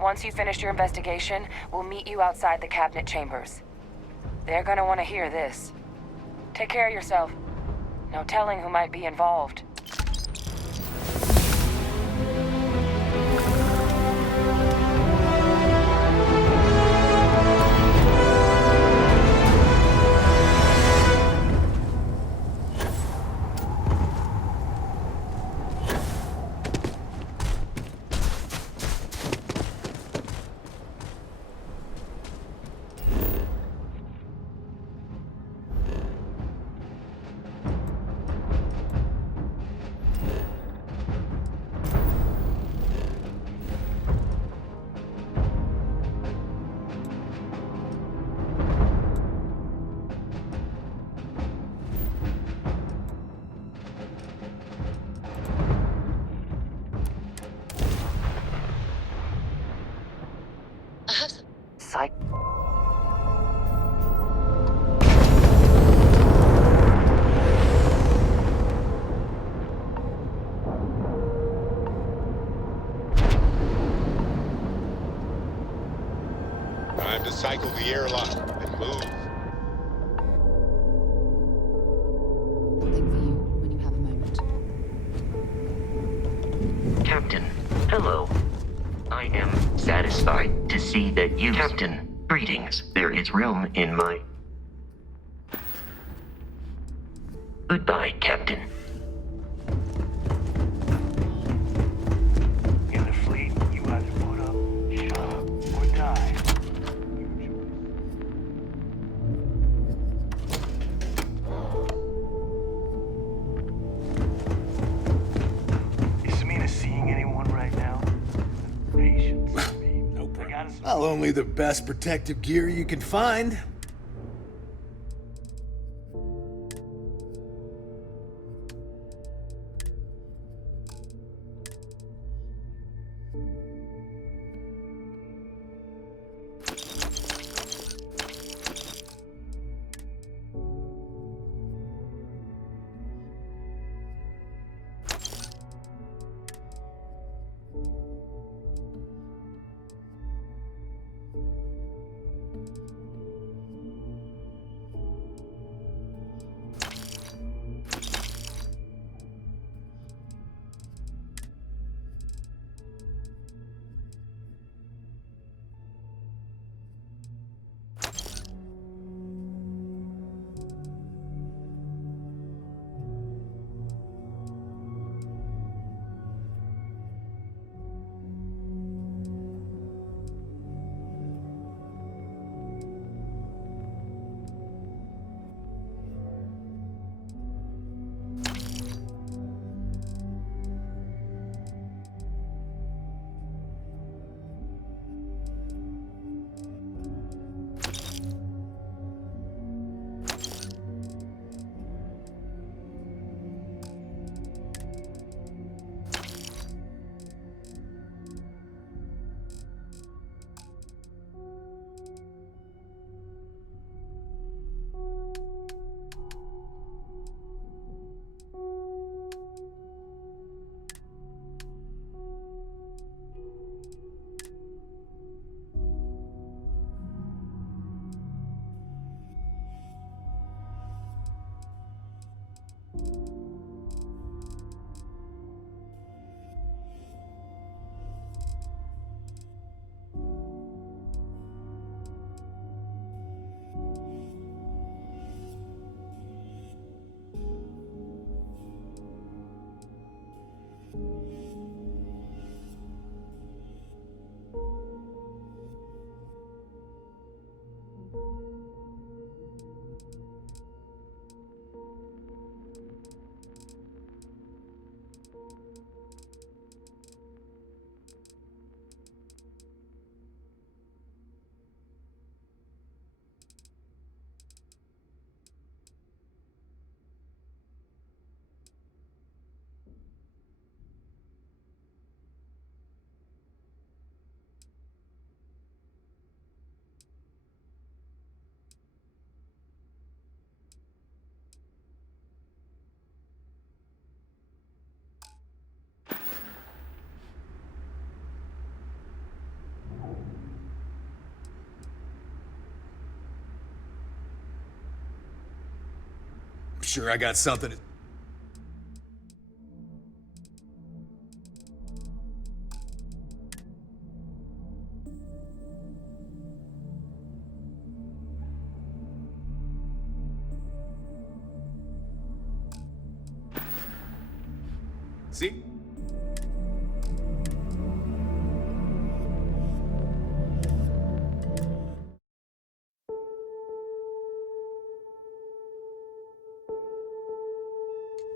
Once you finish your investigation, we'll meet you outside the cabinet chambers. They're gonna want to hear this. Take care of yourself. No telling who might be involved. Psych. Time to cycle the airlock and move. Something for you when you have a moment. Captain, hello. I am satisfied to see that you... Captain, greetings. There is room in my... Goodbye, Captain. In the fleet, you either put up, shut up, or die. Is Samina seeing anyone right now? Patience. No problem. Well, only the best protective gear you can find. sure I got something. See?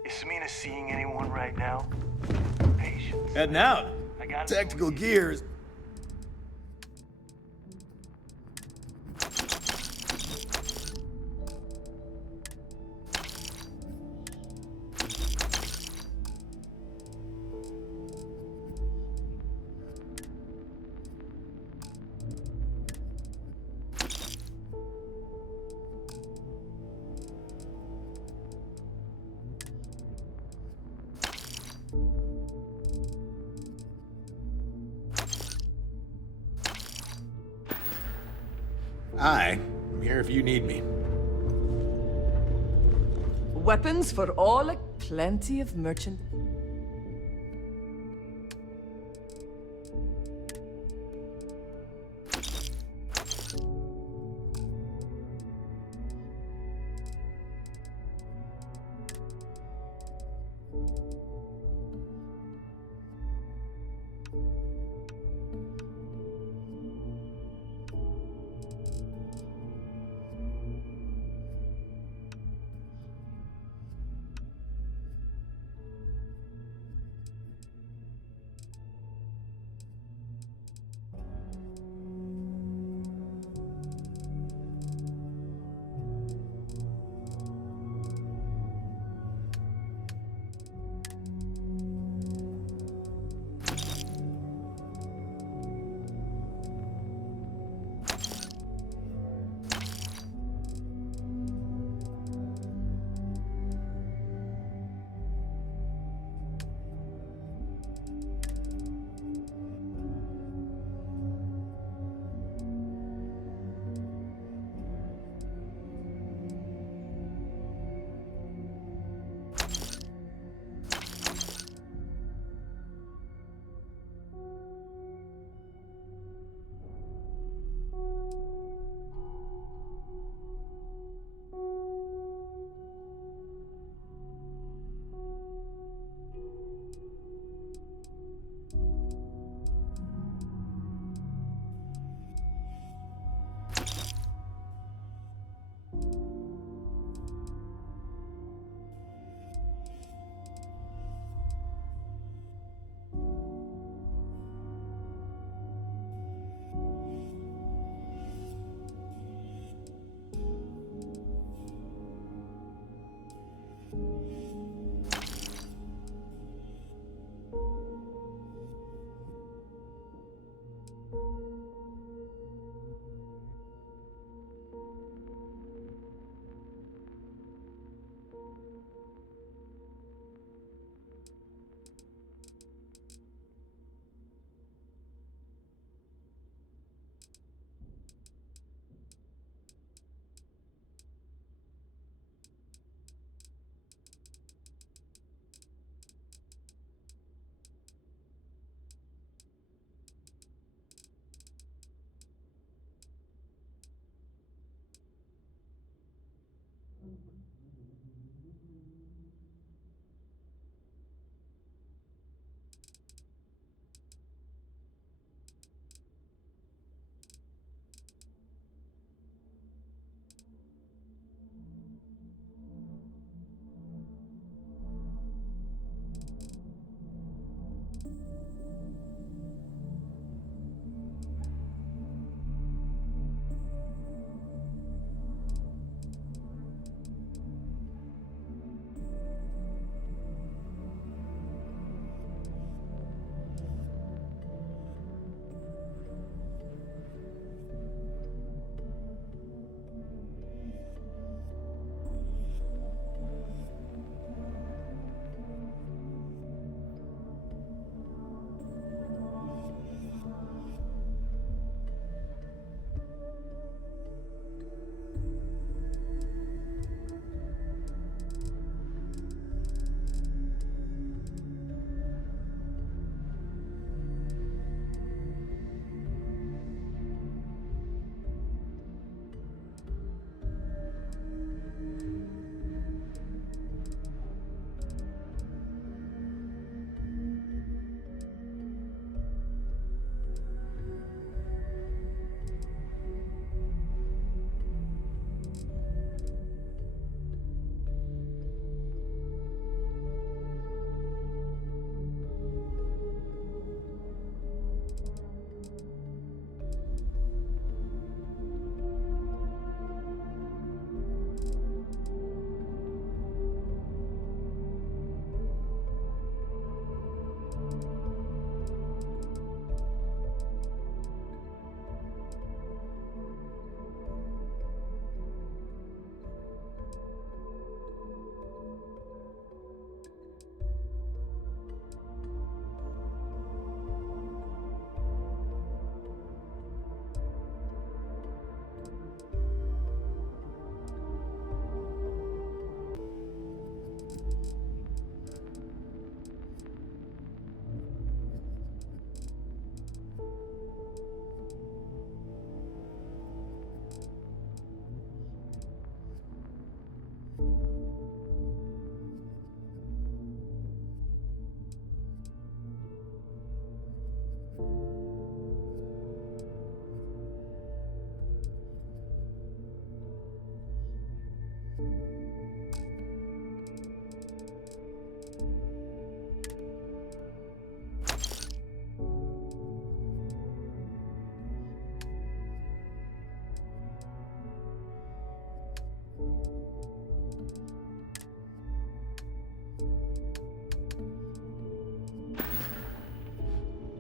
Is Samina seeing anyone right now? Patience. Heading out. I got Tactical gears. Hi, I'm here if you need me. Weapons for all, plenty of merchant.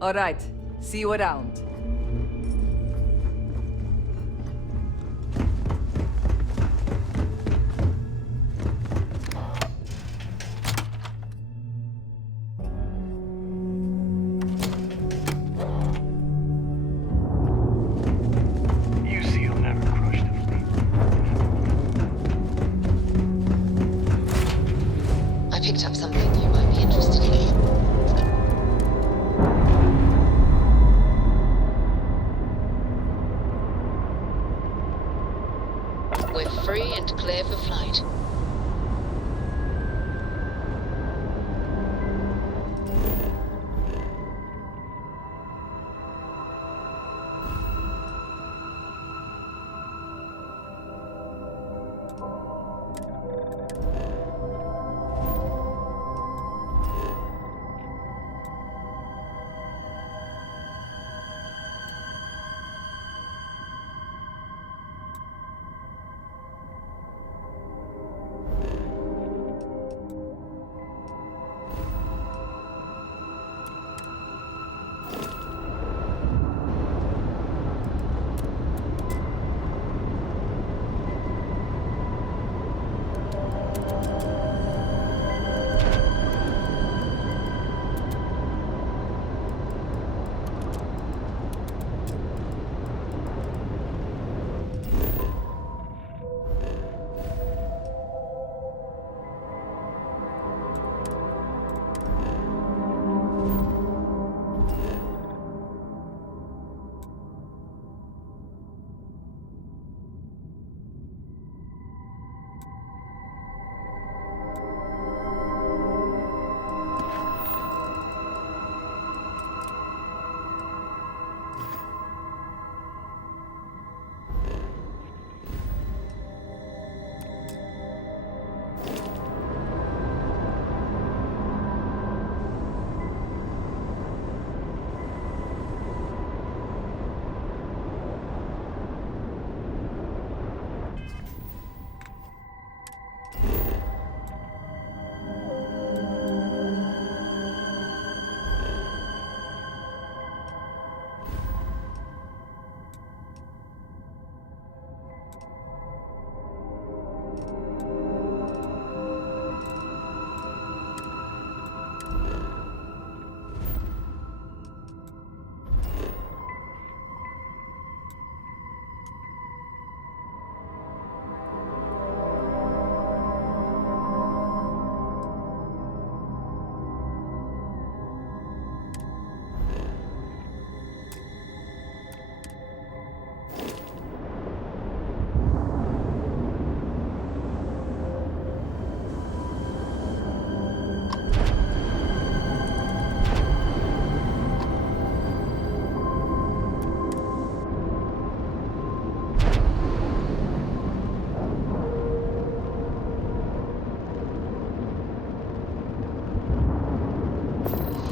All right. See you around. You see, you'll never crush the fleet. I picked up something you might be interested in. We're free and clear for flight.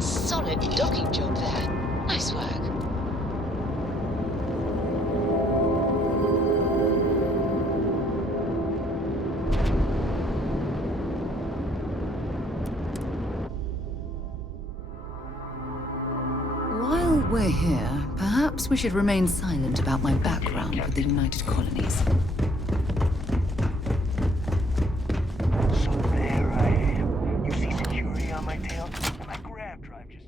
Solid docking job there. Nice work. While we're here, perhaps we should remain silent about my background with the United Colonies. So there I am. You see security on my tail? My grab drive just...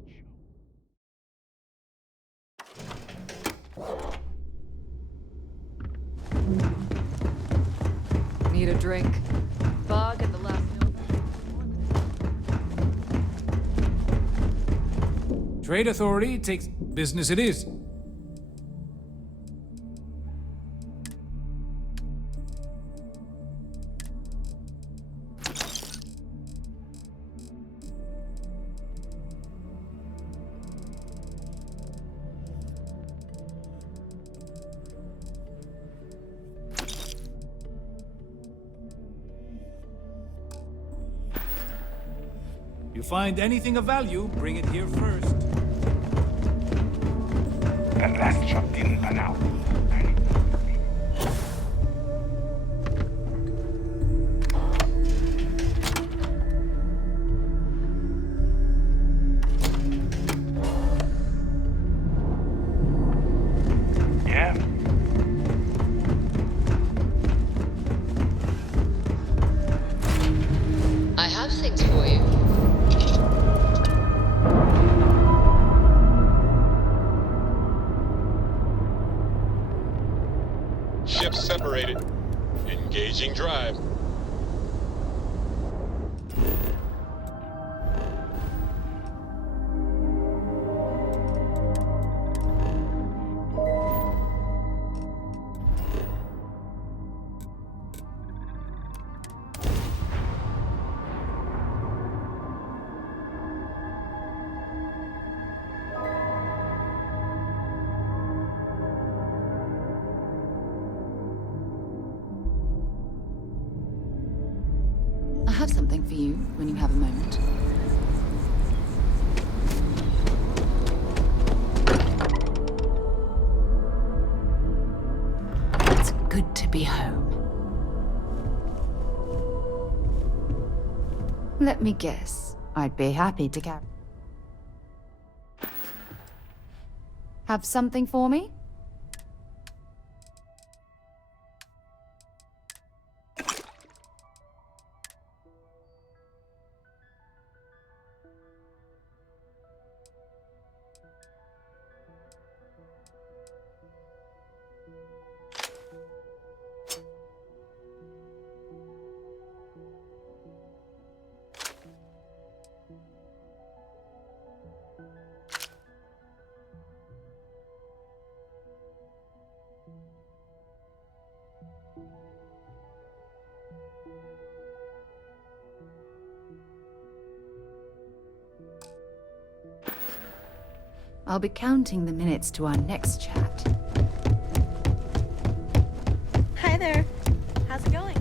Need a drink? Bug at the last meal. Trade Authority takes business it is. You find anything of value, bring it here first. That last shot didn't pan out. have things for you. Ships separated. Engaging drive. I have something for you when you have a moment. It's good to be home. Let me guess. I'd be happy to carry. Have something for me? I'll be counting the minutes to our next chat. Hi there. How's it going?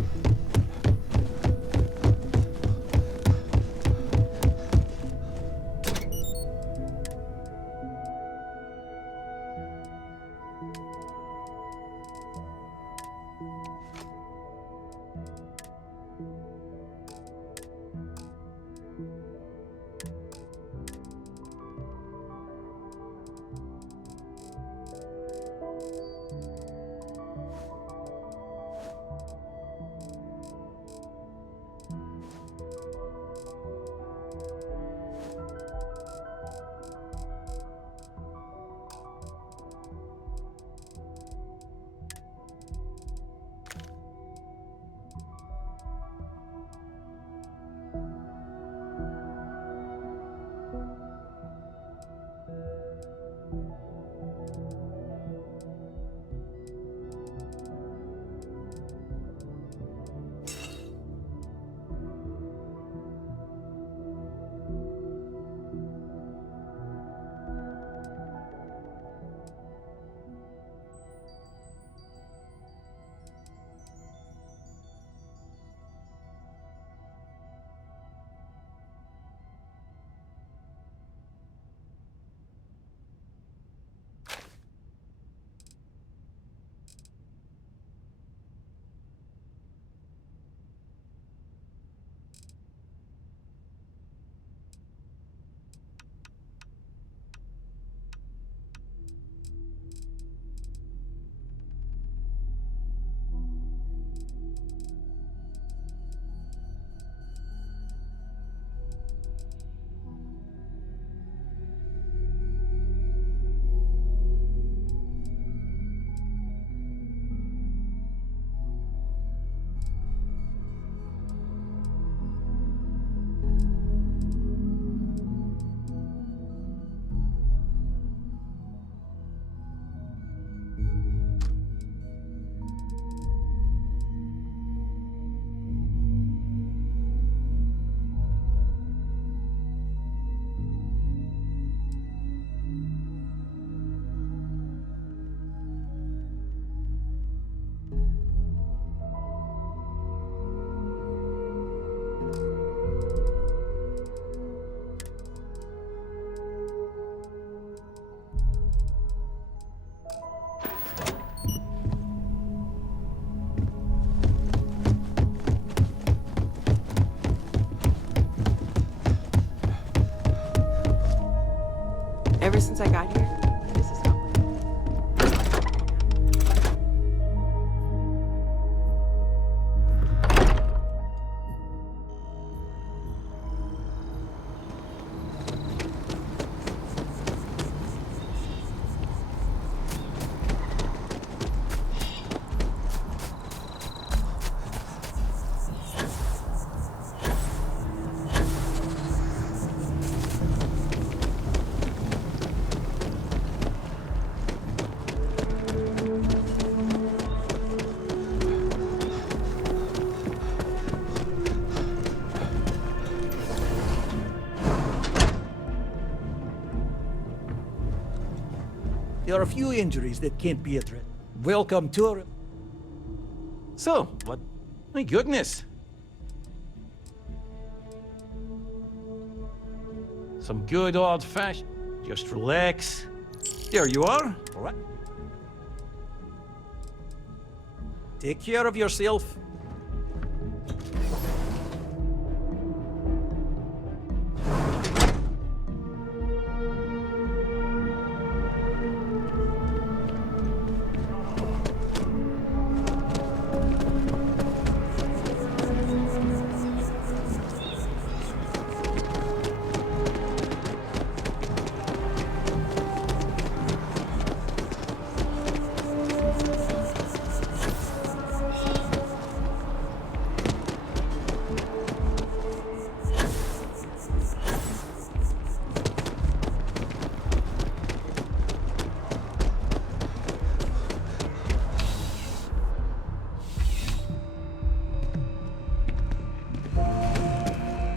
Ever since I got here, this is not working. There are a few injuries that can't be addressed. Welcome to... So, what? My goodness. Some good old-fashioned. Just relax. There you are. All right. Take care of yourself.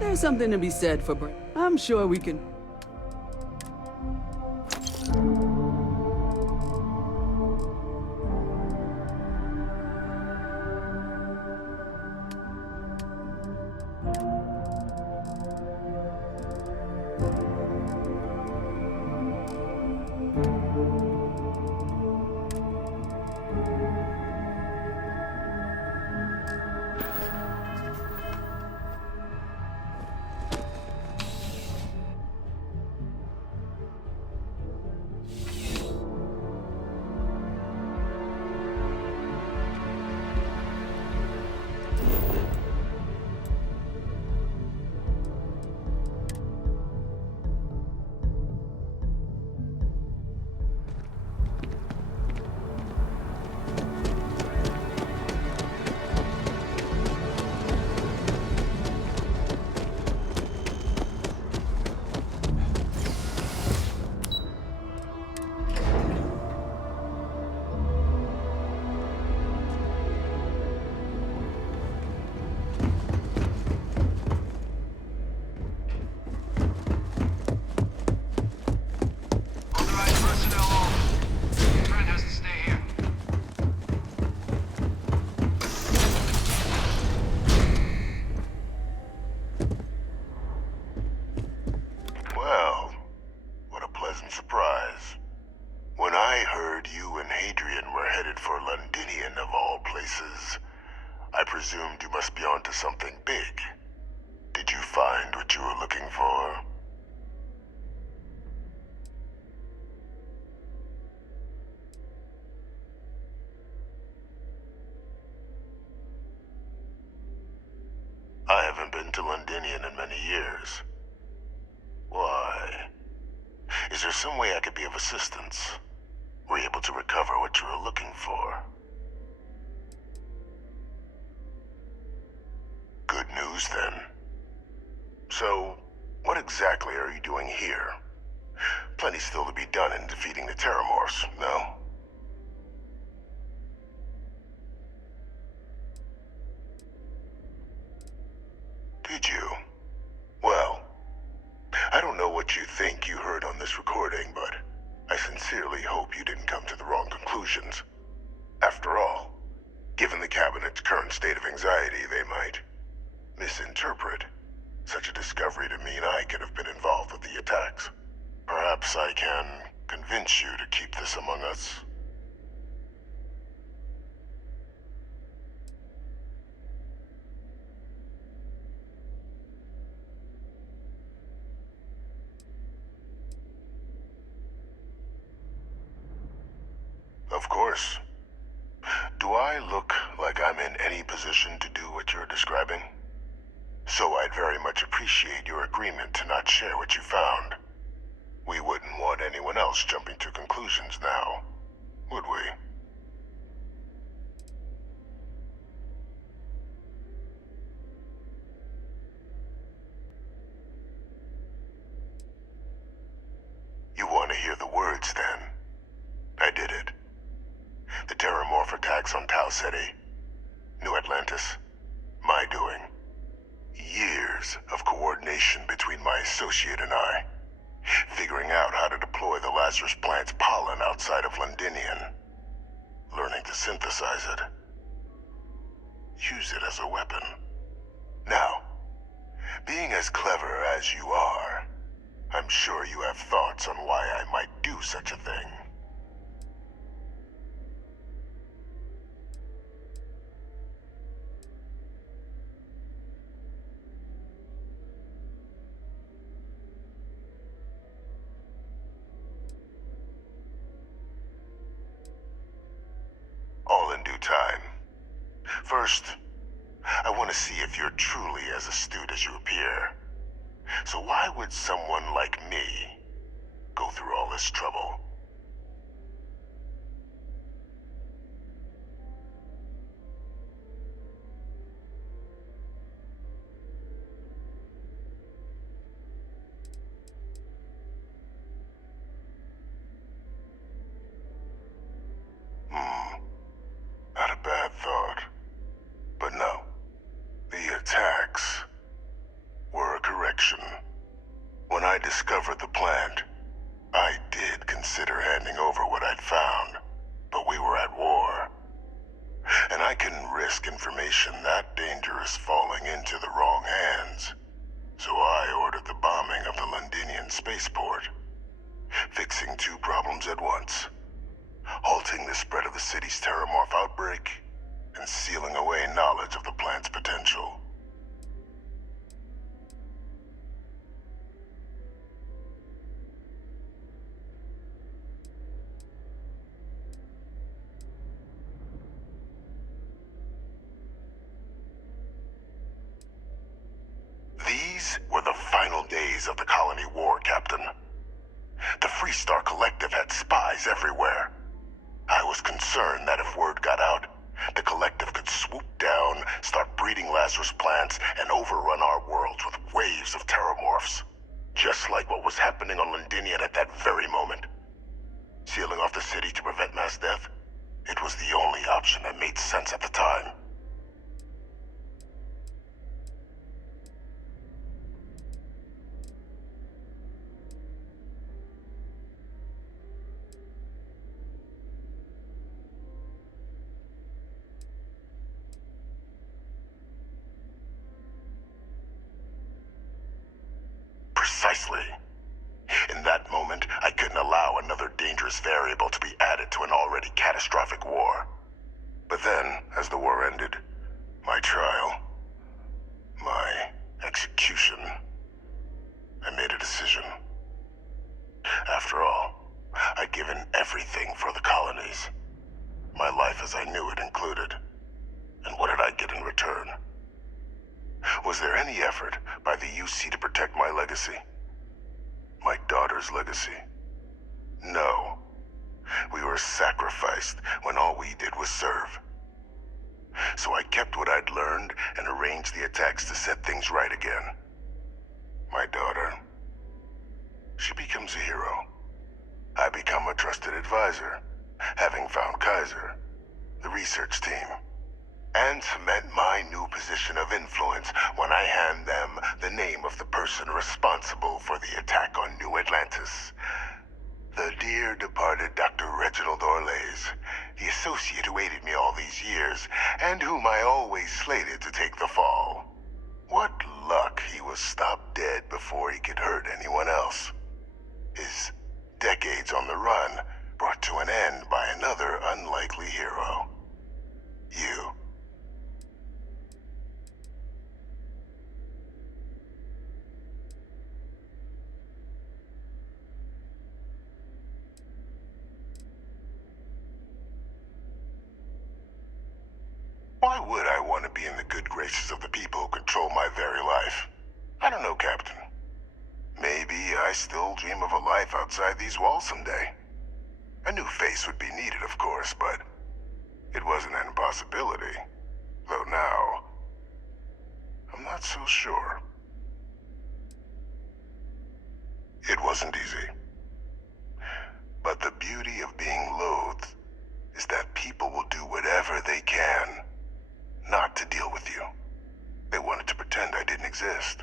There's something to be said for break. I'm sure we can... Well, what a pleasant surprise. When I heard you and Hadrian were headed for Londinion of all places, I presumed you must be onto something big. Did you find what you were looking for? I haven't been to Londinion in many years. Why? Is there some way I could be of assistance? Were you able to recover what you were looking for? Good news, then. So, what exactly are you doing here? Plenty still to be done in defeating the Terrormorphs, no? Did you? Well, I don't know what you think you heard on this recording, but I sincerely hope you didn't come to the wrong conclusions. After all, given the Cabinet's current state of anxiety, they might misinterpret such a discovery to mean I could have been involved with the attacks. Perhaps I can convince you to keep this among us. Of course. Do I look like I'm in any position to do what you're describing? So I'd very much appreciate your agreement to not share what you found. We wouldn't want anyone else jumping to conclusions now, would we? You want to hear the words, then? I did it. The Terrormorph attacks on Tau Ceti, New Atlantis, my doing. Years of coordination between my associate and I. figuring out how to deploy the Lazarus plant's pollen outside of Londinion, learning to synthesize it, use it as a weapon. Now, being as clever as you are, I'm sure you have thoughts on why I might do such a thing. All in due time. First, I want to see if you're truly as astute as you appear. So why would someone like me go through all this trouble? Not a bad thought. But no. The attacks were a correction. When I discovered the plant, I did consider handing over what I'd found, but we were at war. And I couldn't risk information that dangerous falling into the wrong hands. So I ordered the bombing of the Londinion Spaceport, fixing two problems at once. Halting the spread of the city's Terrormorph outbreak, and sealing away knowledge of the plant's potential. These were the final days of the colony war, Captain. The Freestar Collective had spies everywhere. I was concerned that if word got out, the Collective could swoop down, start breeding Lazarus plants, and overrun our worlds with waves of Terrormorphs. Just like what was happening on Londinion at that very moment. Sealing off the city to prevent mass death? It was the only option that made sense at the time. Precisely. In that moment, I couldn't allow another dangerous variable to be added to an already catastrophic war. But then, as the war ended, my trial, my execution, I made a decision. After all, I'd given everything for the colonies. My life as I knew it included. And what did I get in return? Was there any effort by the UC to protect my legacy? My daughter's legacy? No. We were sacrificed when all we did was serve. So I kept what I'd learned and arranged the attacks to set things right again. My daughter, she becomes a hero. I become a trusted advisor, having found Kaiser, the research team, and cement my new position of influence when I hand them the name of the person responsible for the attack on New Atlantis. The dear departed Dr. Reginald Orlays, the associate who aided me all these years, and whom I always slated to take the fall. What luck he was stopped dead before he could hurt anyone else. His decades on the run brought to an end by another unlikely hero. You. Why would I want to be in the good graces of the people who control my very life? I don't know, Captain. Maybe I still dream of a life outside these walls someday. A new face would be needed, of course, but it wasn't an impossibility. Though now, I'm not so sure. It wasn't easy. But the beauty of being loathed is that people will do whatever they can not to deal with you. They wanted to pretend I didn't exist.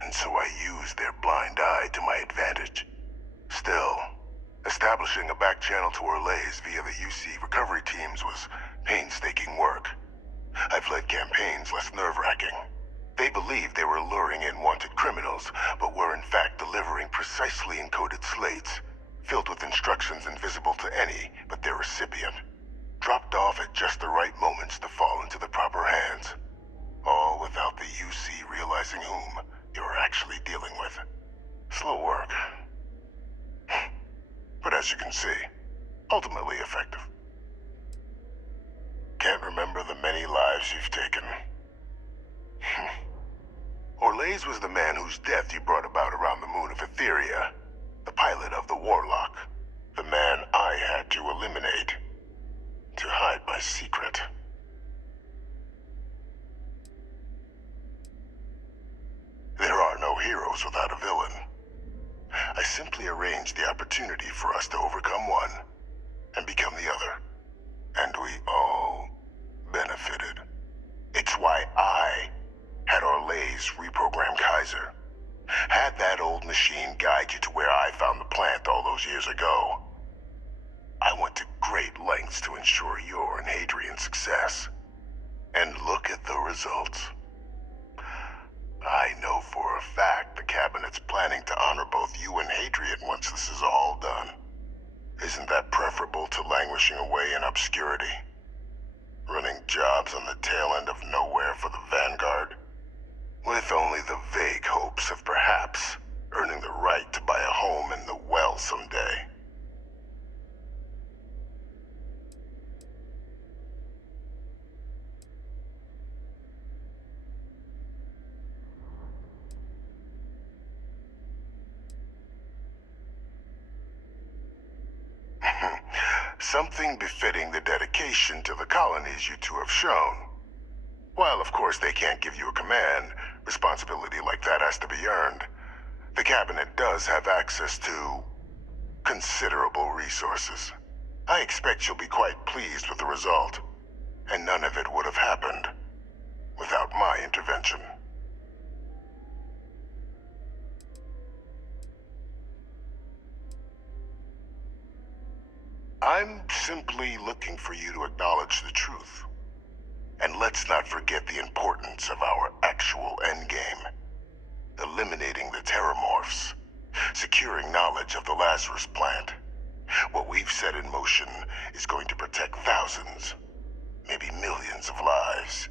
And so I used their blind blind eye to my advantage. Still, establishing a back channel to Orlays via the UC recovery teams was painstaking work. I've led campaigns less nerve-wracking. They believed they were luring in wanted criminals, but were in fact delivering precisely encoded slates, filled with instructions invisible to any but their recipient, dropped off at just the right moments to fall into the proper hands. All without the UC realizing whom you were actually dealing with. Slow work. But as you can see, ultimately effective. Can't remember the many lives you've taken. Orlays was the man whose death you brought about around the moon of Etheria, the pilot of the Warlock, the man I had to eliminate, to hide my secret. There are no heroes without a villain. I simply arranged the opportunity for us to overcome one and become the other. And we all benefited. It's why I had Orlays reprogram Kaiser. Had that old machine guide you to where I found the plant all those years ago. I went to great lengths to ensure your and Hadrian's success. And look at the results. I know for a fact the Cabinet's planning to honor both you and Hadrian once this is all done. Isn't that preferable to languishing away in obscurity? Running jobs on the tail end of nowhere for the Vanguard? With only the vague hopes of perhaps earning the right to buy a home in the well someday. Something befitting the dedication to the colonies you two have shown. While of course they can't give you a command, responsibility like that has to be earned. The Cabinet does have access to considerable resources. I expect you'll be quite pleased with the result. And none of it would have happened without my intervention. I'm simply looking for you to acknowledge the truth. And let's not forget the importance of our actual endgame. Eliminating the Terrormorphs. Securing knowledge of the Lazarus plant. What we've set in motion is going to protect thousands, maybe millions of lives.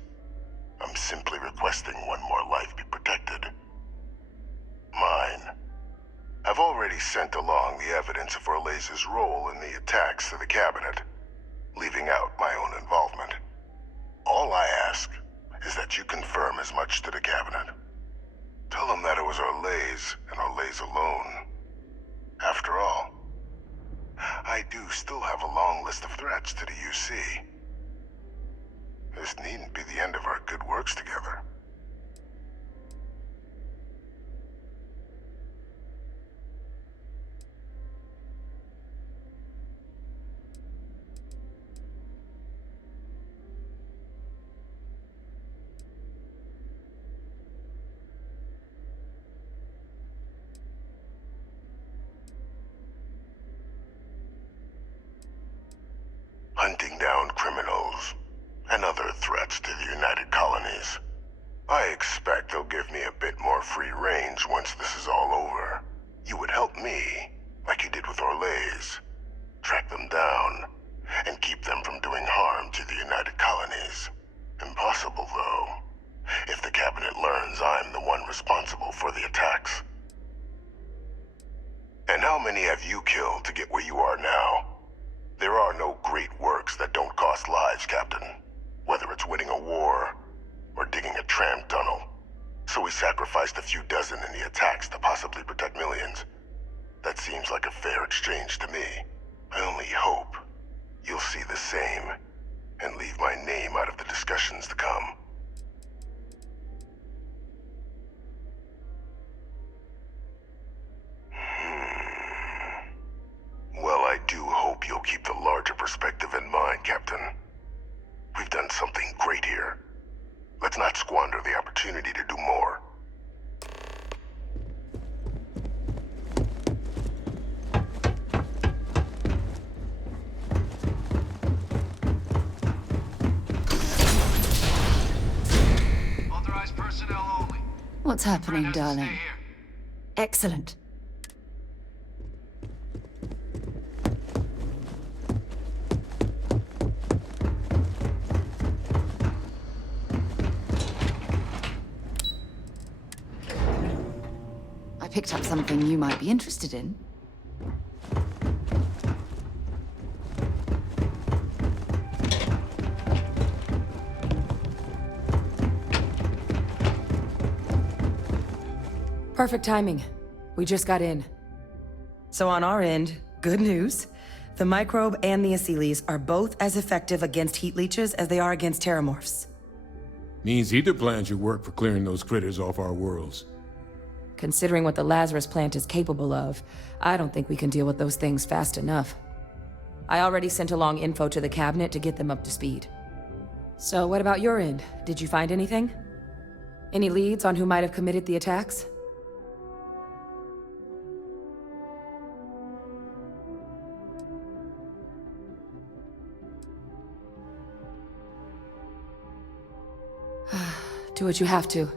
I'm simply requesting one more life be protected. Mine. I've already sent along the evidence of Orlays' role in the attacks to the Cabinet, leaving out my own involvement. All I ask is that you confirm as much to the Cabinet. Tell them that it was Orlays and Orlays alone. After all, I do still have a long list of threats to the UC. This needn't be the end of our good works together. Hunting down criminals and other threats to the United Colonies. I expect they'll give me a bit more free range once this is all over. You would help me, like you did with Orlays. Track them down and keep them from doing harm to the United Colonies. Impossible, though, if the Cabinet learns I'm the one responsible for the attacks. And how many have you killed to get where you are now? There are no great works that don't cost lives, Captain. Whether it's winning a war or digging a tram tunnel. So we sacrificed a few dozen in the attacks to possibly protect millions. That seems like a fair exchange to me. I only hope you'll see the same and leave my name out of the discussions to come. Well, I do hope you'll keep the larger perspective in mind, Captain. We've done something great here. Let's not squander the opportunity to do more. What's happening, darling? Excellent. I picked up something you might be interested in. Perfect timing. We just got in. So on our end, good news. The microbe and the Asylees are both as effective against heat leeches as they are against terrormorphs. Means either plan should work for clearing those critters off our worlds. Considering what the Lazarus plant is capable of, I don't think we can deal with those things fast enough. I already sent along info to the cabinet to get them up to speed. So what about your end? Did you find anything? Any leads on who might have committed the attacks? Do what you have to.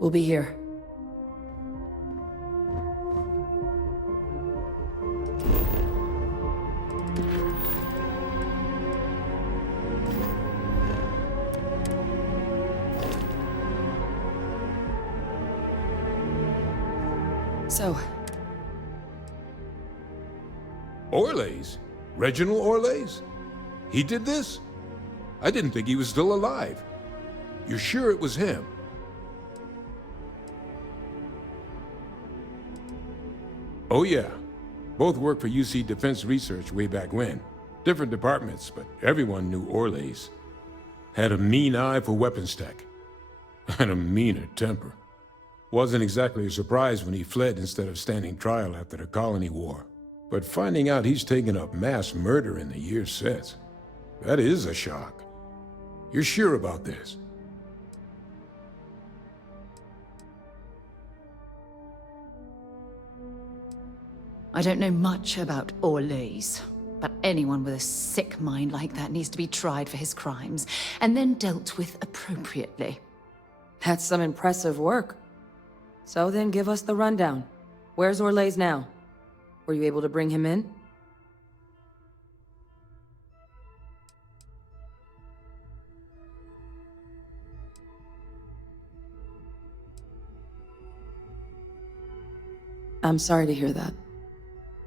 We'll be here. So... Orlays? Reginald Orlays? He did this? I didn't think he was still alive. You're sure it was him? Oh yeah. Both worked for UC Defense Research way back when. Different departments, but everyone knew Orlays. Had a mean eye for weapons tech. And a meaner temper. Wasn't exactly a surprise when he fled instead of standing trial after the Colony War. But finding out he's taken up mass murder in the years since, that is a shock. You're sure about this? I don't know much about Orlays, but anyone with a sick mind like that needs to be tried for his crimes, and then dealt with appropriately. That's some impressive work. So then give us the rundown. Where's Orlays now? Were you able to bring him in? I'm sorry to hear that.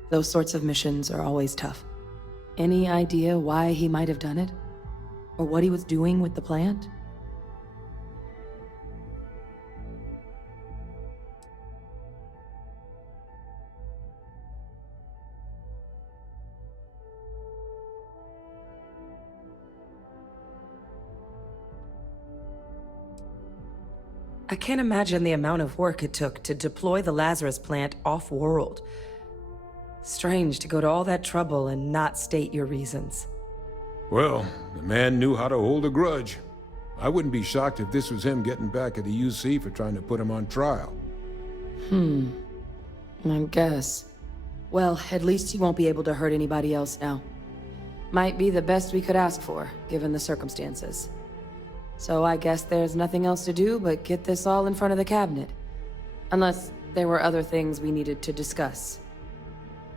Those sorts of missions are always tough. Any idea why he might have done it? Or what he was doing with the plant? I can't imagine the amount of work it took to deploy the Lazarus plant off-world. Strange to go to all that trouble and not state your reasons. Well, the man knew how to hold a grudge. I wouldn't be shocked if this was him getting back at the UC for trying to put him on trial. I guess. Well, at least he won't be able to hurt anybody else now. Might be the best we could ask for, given the circumstances. So I guess there's nothing else to do but get this all in front of the cabinet. Unless there were other things we needed to discuss.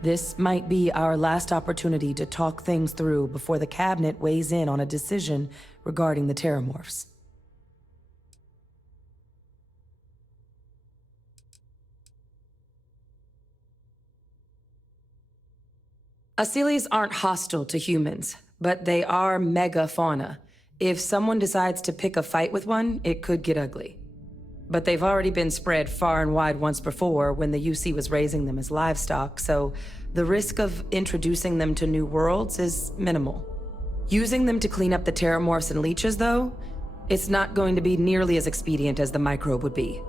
This might be our last opportunity to talk things through before the cabinet weighs in on a decision regarding the Terrormorphs. Asylees aren't hostile to humans, but they are megafauna. If someone decides to pick a fight with one, it could get ugly. But they've already been spread far and wide once before when the UC was raising them as livestock, so the risk of introducing them to new worlds is minimal. Using them to clean up the terrormorphs and leeches, though, it's not going to be nearly as expedient as the microbe would be.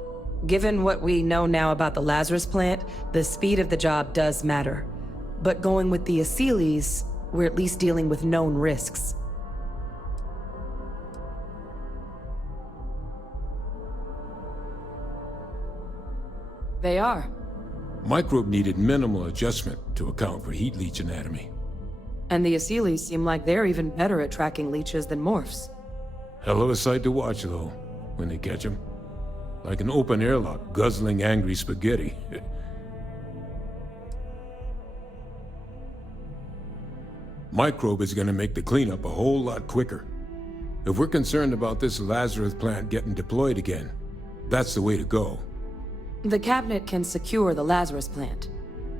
Given what we know now about the Lazarus plant, the speed of the job does matter. But going with the Asylees, we're at least dealing with known risks. They are. Microbe needed minimal adjustment to account for heat leech anatomy. And the Asylees seem like they're even better at tracking leeches than morphs. Hell of a sight to watch, though, when they catch them. like an open airlock guzzling angry spaghetti. Microbe is gonna make the cleanup a whole lot quicker. If we're concerned about this Lazarus plant getting deployed again, that's the way to go. The cabinet can secure the Lazarus plant,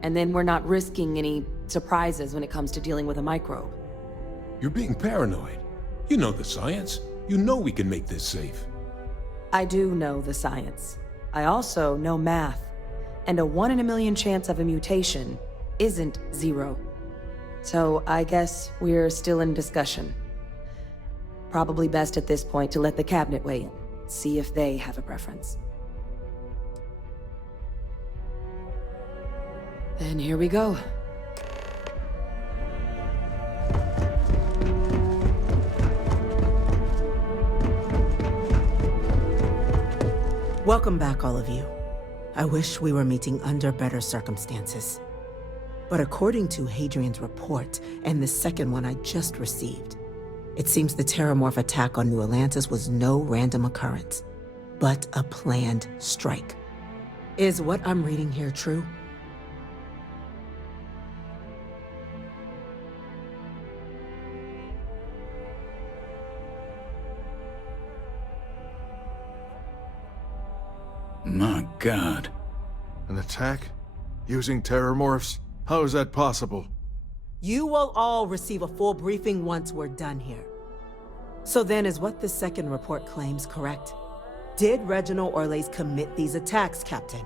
and then we're not risking any surprises when it comes to dealing with a microbe. You're being paranoid. You know the science. You know we can make this safe. I do know the science. I also know math, and a 1 in a million chance of a mutation isn't 0. So I guess we're still in discussion. Probably best at this point to let the cabinet weigh in, see if they have a preference. Then here we go. Welcome back, all of you. I wish we were meeting under better circumstances. But according to Hadrian's report, and the second one I just received, it seems the Terrormorph attack on New Atlantis was no random occurrence, but a planned strike. Is what I'm reading here true? My God. An attack? Using Terrormorphs? How is that possible? You will all receive a full briefing once we're done here. So then, is what the second report claims correct? Did Reginald Orlais commit these attacks, Captain?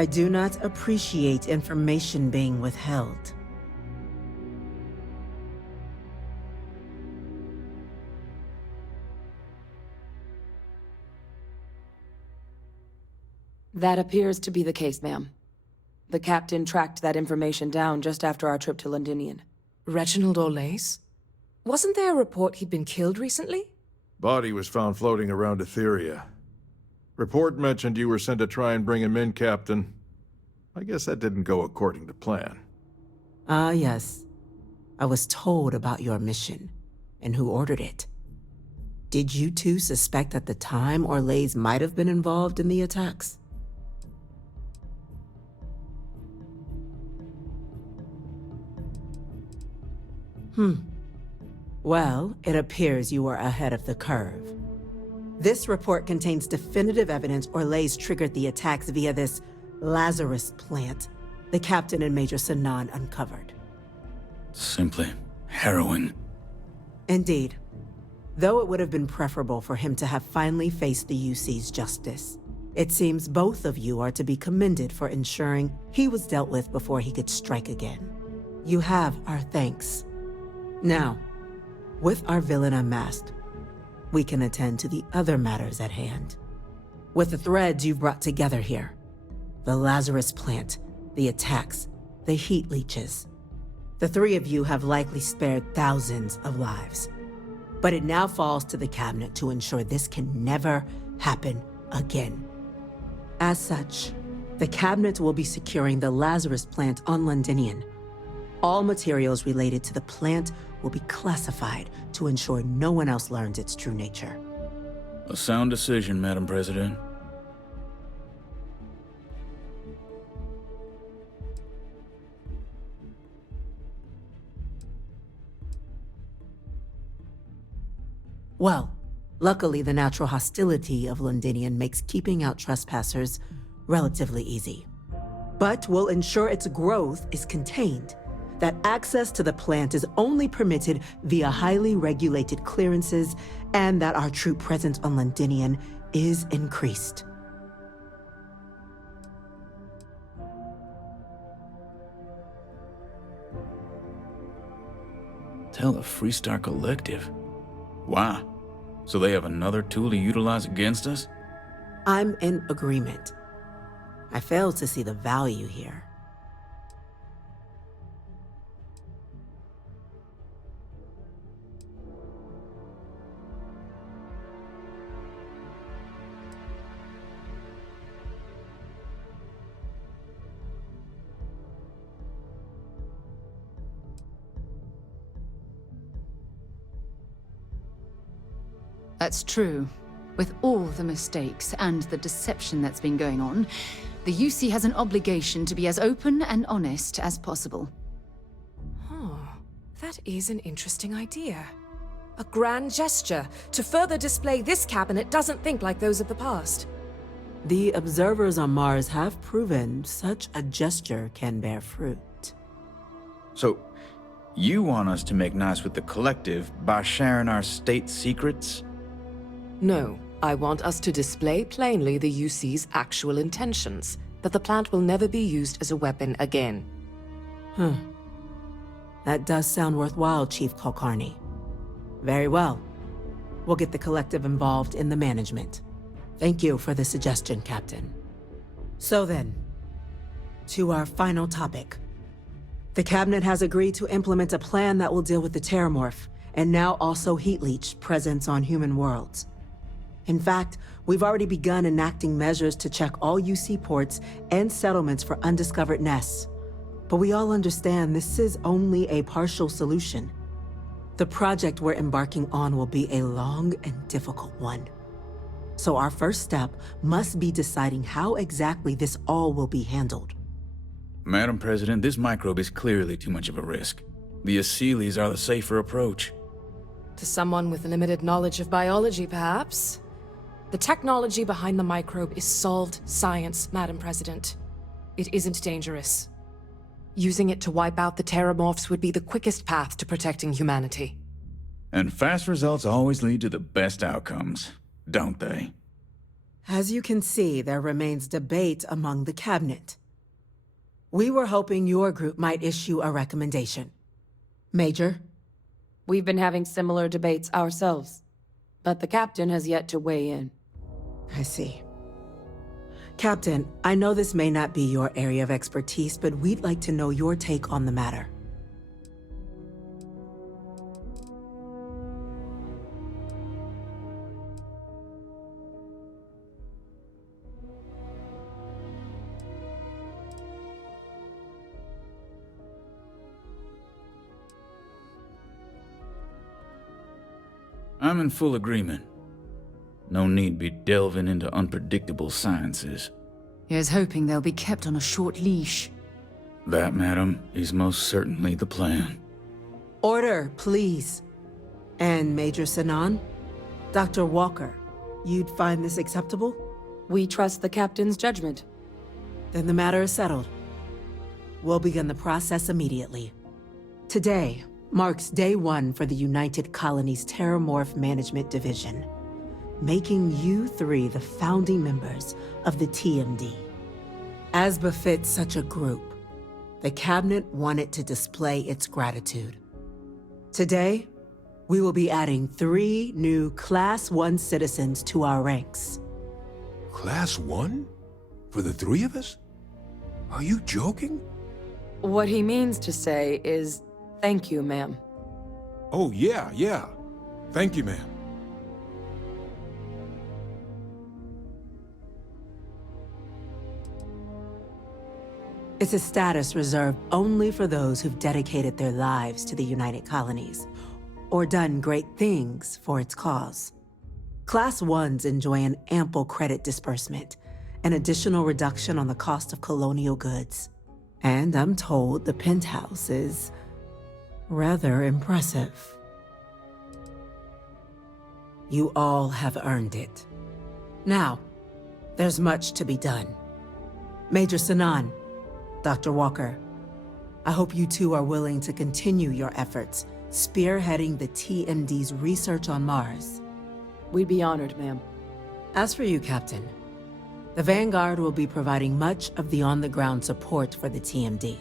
I do not appreciate information being withheld. That appears to be the case, ma'am. The captain tracked that information down just after our trip to Londinion. Reginald Orlais? Wasn't there a report he'd been killed recently? Body was found floating around Etheria. Report mentioned you were sent to try and bring him in, Captain. I guess that didn't go according to plan. Ah, yes. I was told about your mission, and who ordered it. Did you two suspect at the time Orlais might have been involved in the attacks? Well, it appears you were ahead of the curve. This report contains definitive evidence Orlais triggered the attacks via this Lazarus plant the Captain and Major Sinan uncovered. Simply harrowing. Indeed. Though it would have been preferable for him to have finally faced the UC's justice, it seems both of you are to be commended for ensuring he was dealt with before he could strike again. You have our thanks. Now, with our villain unmasked, we can attend to the other matters at hand. With the threads you've brought together here, the Lazarus plant, the attacks, the heat leeches, the three of you have likely spared thousands of lives. But it now falls to the cabinet to ensure this can never happen again. As such, the cabinet will be securing the Lazarus plant on Londinion. All materials related to the plant will be classified to ensure no one else learns its true nature. A sound decision, Madam President. Well, luckily the natural hostility of Londinion makes keeping out trespassers relatively easy. But we'll ensure its growth is contained, that access to the plant is only permitted via highly regulated clearances, and that our troop presence on Londinion is increased. Tell the Freestar Collective. Wow. So they have another tool to utilize against us? I'm in agreement. I fail to see the value here. That's true. With all the mistakes and the deception that's been going on, the UC has an obligation to be as open and honest as possible. Huh. That is an interesting idea. A grand gesture to further display this cabinet doesn't think like those of the past. The observers on Mars have proven such a gesture can bear fruit. So, you want us to make nice with the Collective by sharing our state secrets? No, I want us to display plainly the UC's actual intentions, that the plant will never be used as a weapon again. That does sound worthwhile, Chief Kulkarni. Very well. We'll get the Collective involved in the management. Thank you for the suggestion, Captain. So then, to our final topic. The Cabinet has agreed to implement a plan that will deal with the Terrormorph, and now also Heat Leech presence on human worlds. In fact, we've already begun enacting measures to check all UC ports and settlements for undiscovered nests. But we all understand this is only a partial solution. The project we're embarking on will be a long and difficult one. So our first step must be deciding how exactly this all will be handled. Madam President, this microbe is clearly too much of a risk. The Aseles are the safer approach. To someone with limited knowledge of biology, perhaps? The technology behind the microbe is solved science, Madam President. It isn't dangerous. Using it to wipe out the Terrormorphs would be the quickest path to protecting humanity. And fast results always lead to the best outcomes, don't they? As you can see, there remains debate among the Cabinet. We were hoping your group might issue a recommendation. Major? We've been having similar debates ourselves, but the Captain has yet to weigh in. I see. Captain, I know this may not be your area of expertise, but we'd like to know your take on the matter. I'm in full agreement. No need be delving into unpredictable sciences. Here's hoping they'll be kept on a short leash. That, madam, is most certainly the plan. Order, please. And Major Sinan? Dr. Walker, you'd find this acceptable? We trust the Captain's judgment. Then the matter is settled. We'll begin the process immediately. Today marks day one for the United Colonies Terrormorph Management Division, making you three the founding members of the TMD. As befits such a group, the Cabinet wanted to display its gratitude. Today, we will be adding 3 new Class 1 citizens to our ranks. Class 1? For the 3 of us? Are you joking? What he means to say is, thank you, ma'am. Oh, yeah. Thank you, ma'am. It's a status reserved only for those who've dedicated their lives to the United Colonies, or done great things for its cause. Class 1s enjoy an ample credit disbursement, an additional reduction on the cost of colonial goods. And I'm told the Penthouse is rather impressive. You all have earned it. Now, there's much to be done. Major Sinan, Dr. Walker, I hope you two are willing to continue your efforts, spearheading the TMD's research on Mars. We'd be honored, ma'am. As for you, Captain, the Vanguard will be providing much of the on-the-ground support for the TMD.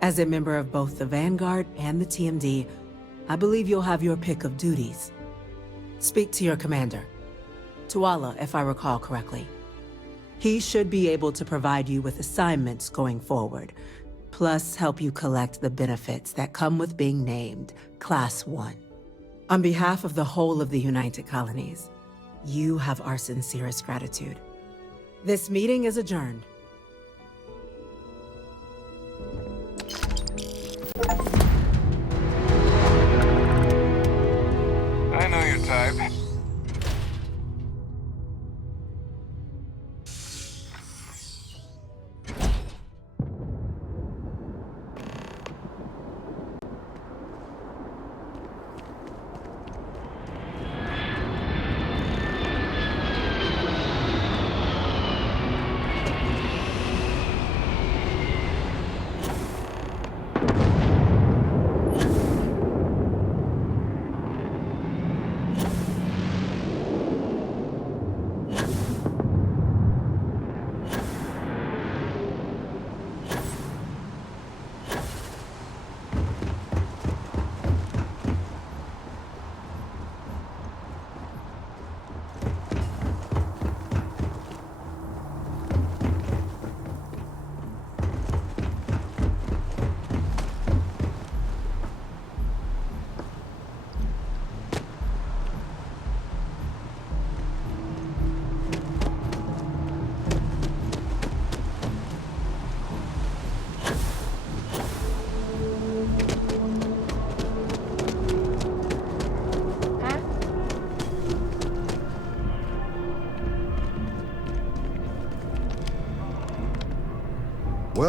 As a member of both the Vanguard and the TMD, I believe you'll have your pick of duties. Speak to your commander, Tuala, if I recall correctly. He should be able to provide you with assignments going forward, plus help you collect the benefits that come with being named Class 1. On behalf of the whole of the United Colonies, you have our sincerest gratitude. This meeting is adjourned. I know your type.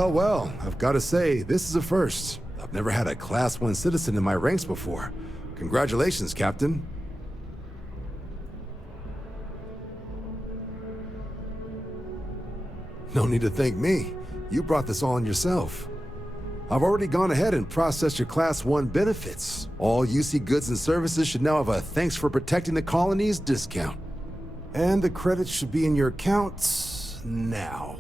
Well, I've got to say, this is a first. I've never had a Class 1 citizen in my ranks before. Congratulations, Captain. No need to thank me. You brought this all on yourself. I've already gone ahead and processed your Class 1 benefits. All UC goods and services should now have a thanks for protecting the colonies discount. And the credits should be in your accounts now.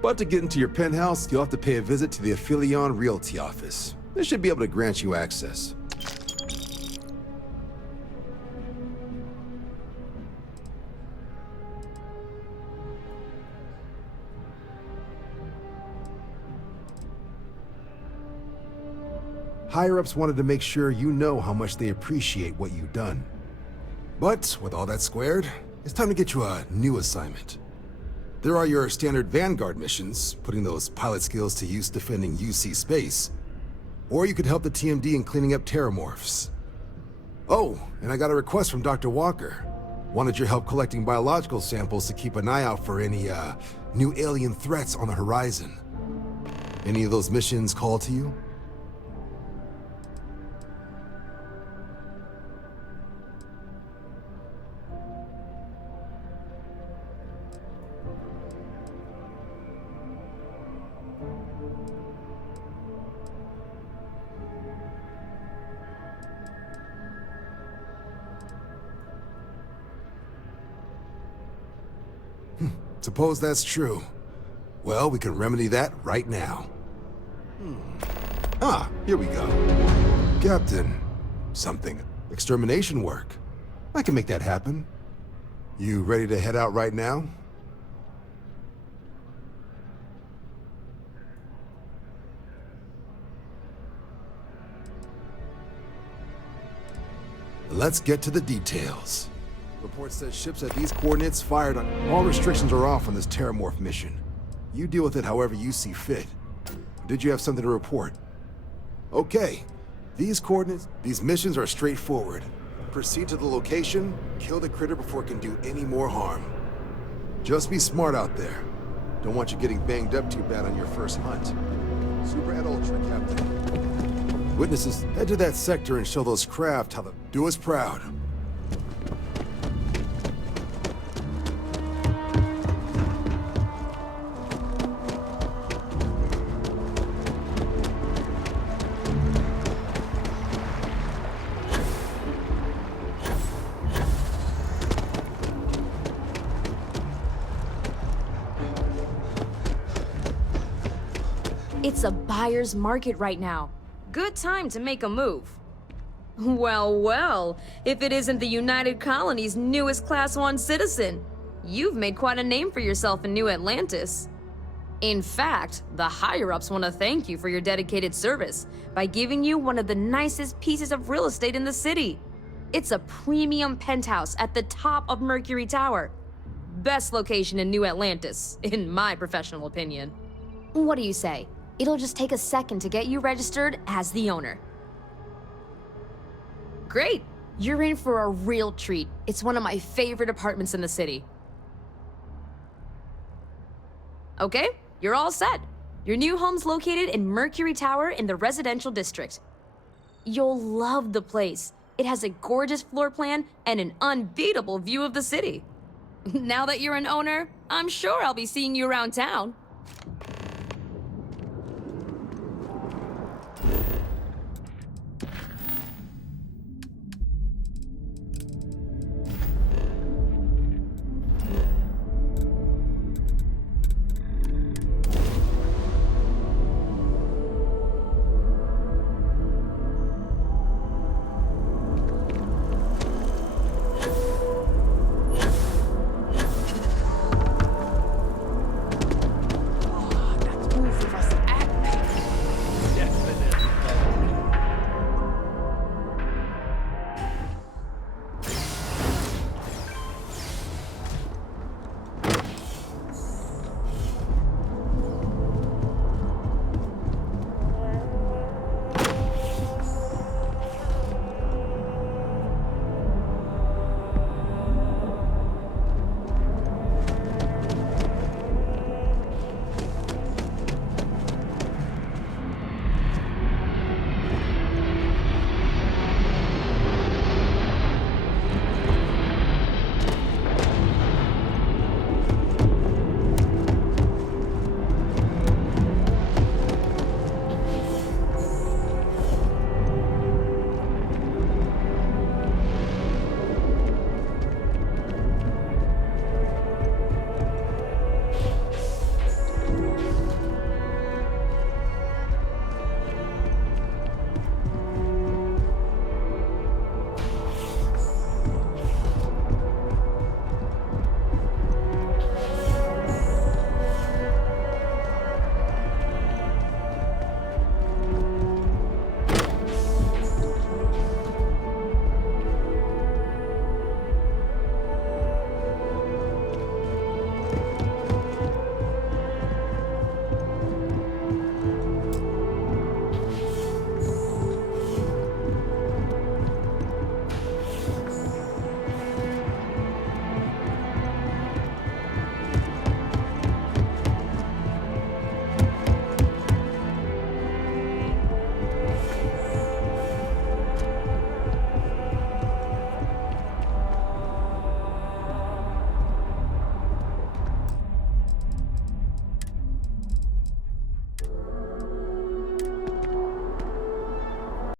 But to get into your penthouse, you'll have to pay a visit to the Aphelion Realty office. They should be able to grant you access. Higher-ups wanted to make sure you know how much they appreciate what you've done. But with all that squared, it's time to get you a new assignment. There are your standard Vanguard missions, putting those pilot skills to use defending UC space. Or you could help the TMD in cleaning up Terrormorphs. Oh, and I got a request from Dr. Walker. Wanted your help collecting biological samples to keep an eye out for any, new alien threats on the horizon. Any of those missions call to you? Suppose that's true. Well, we can remedy that right now. Ah, here we go. Captain, something. Extermination work. I can make that happen. You ready to head out right now? Let's get to the details. Report says ships at these coordinates fired on... All restrictions are off on this Terrormorph mission. You deal with it however you see fit. Did you have something to report? Okay. These coordinates, these missions are straightforward. Proceed to the location, kill the critter before it can do any more harm. Just be smart out there. Don't want you getting banged up too bad on your first hunt. Super Ed Ultra, Captain. Witnesses, head to that sector and show those craft how to do us proud. It's a buyer's market right now. Good time to make a move. Well, well, if it isn't the United Colony's newest Class 1 citizen, you've made quite a name for yourself in New Atlantis. In fact, the higher-ups want to thank you for your dedicated service by giving you one of the nicest pieces of real estate in the city. It's a premium penthouse at the top of Mercury Tower. Best location in New Atlantis, in my professional opinion. What do you say? It'll just take a second to get you registered as the owner. Great! You're in for a real treat. It's one of my favorite apartments in the city. Okay, you're all set. Your new home's located in Mercury Tower in the residential district. You'll love the place. It has a gorgeous floor plan and an unbeatable view of the city. Now that you're an owner, I'm sure I'll be seeing you around town.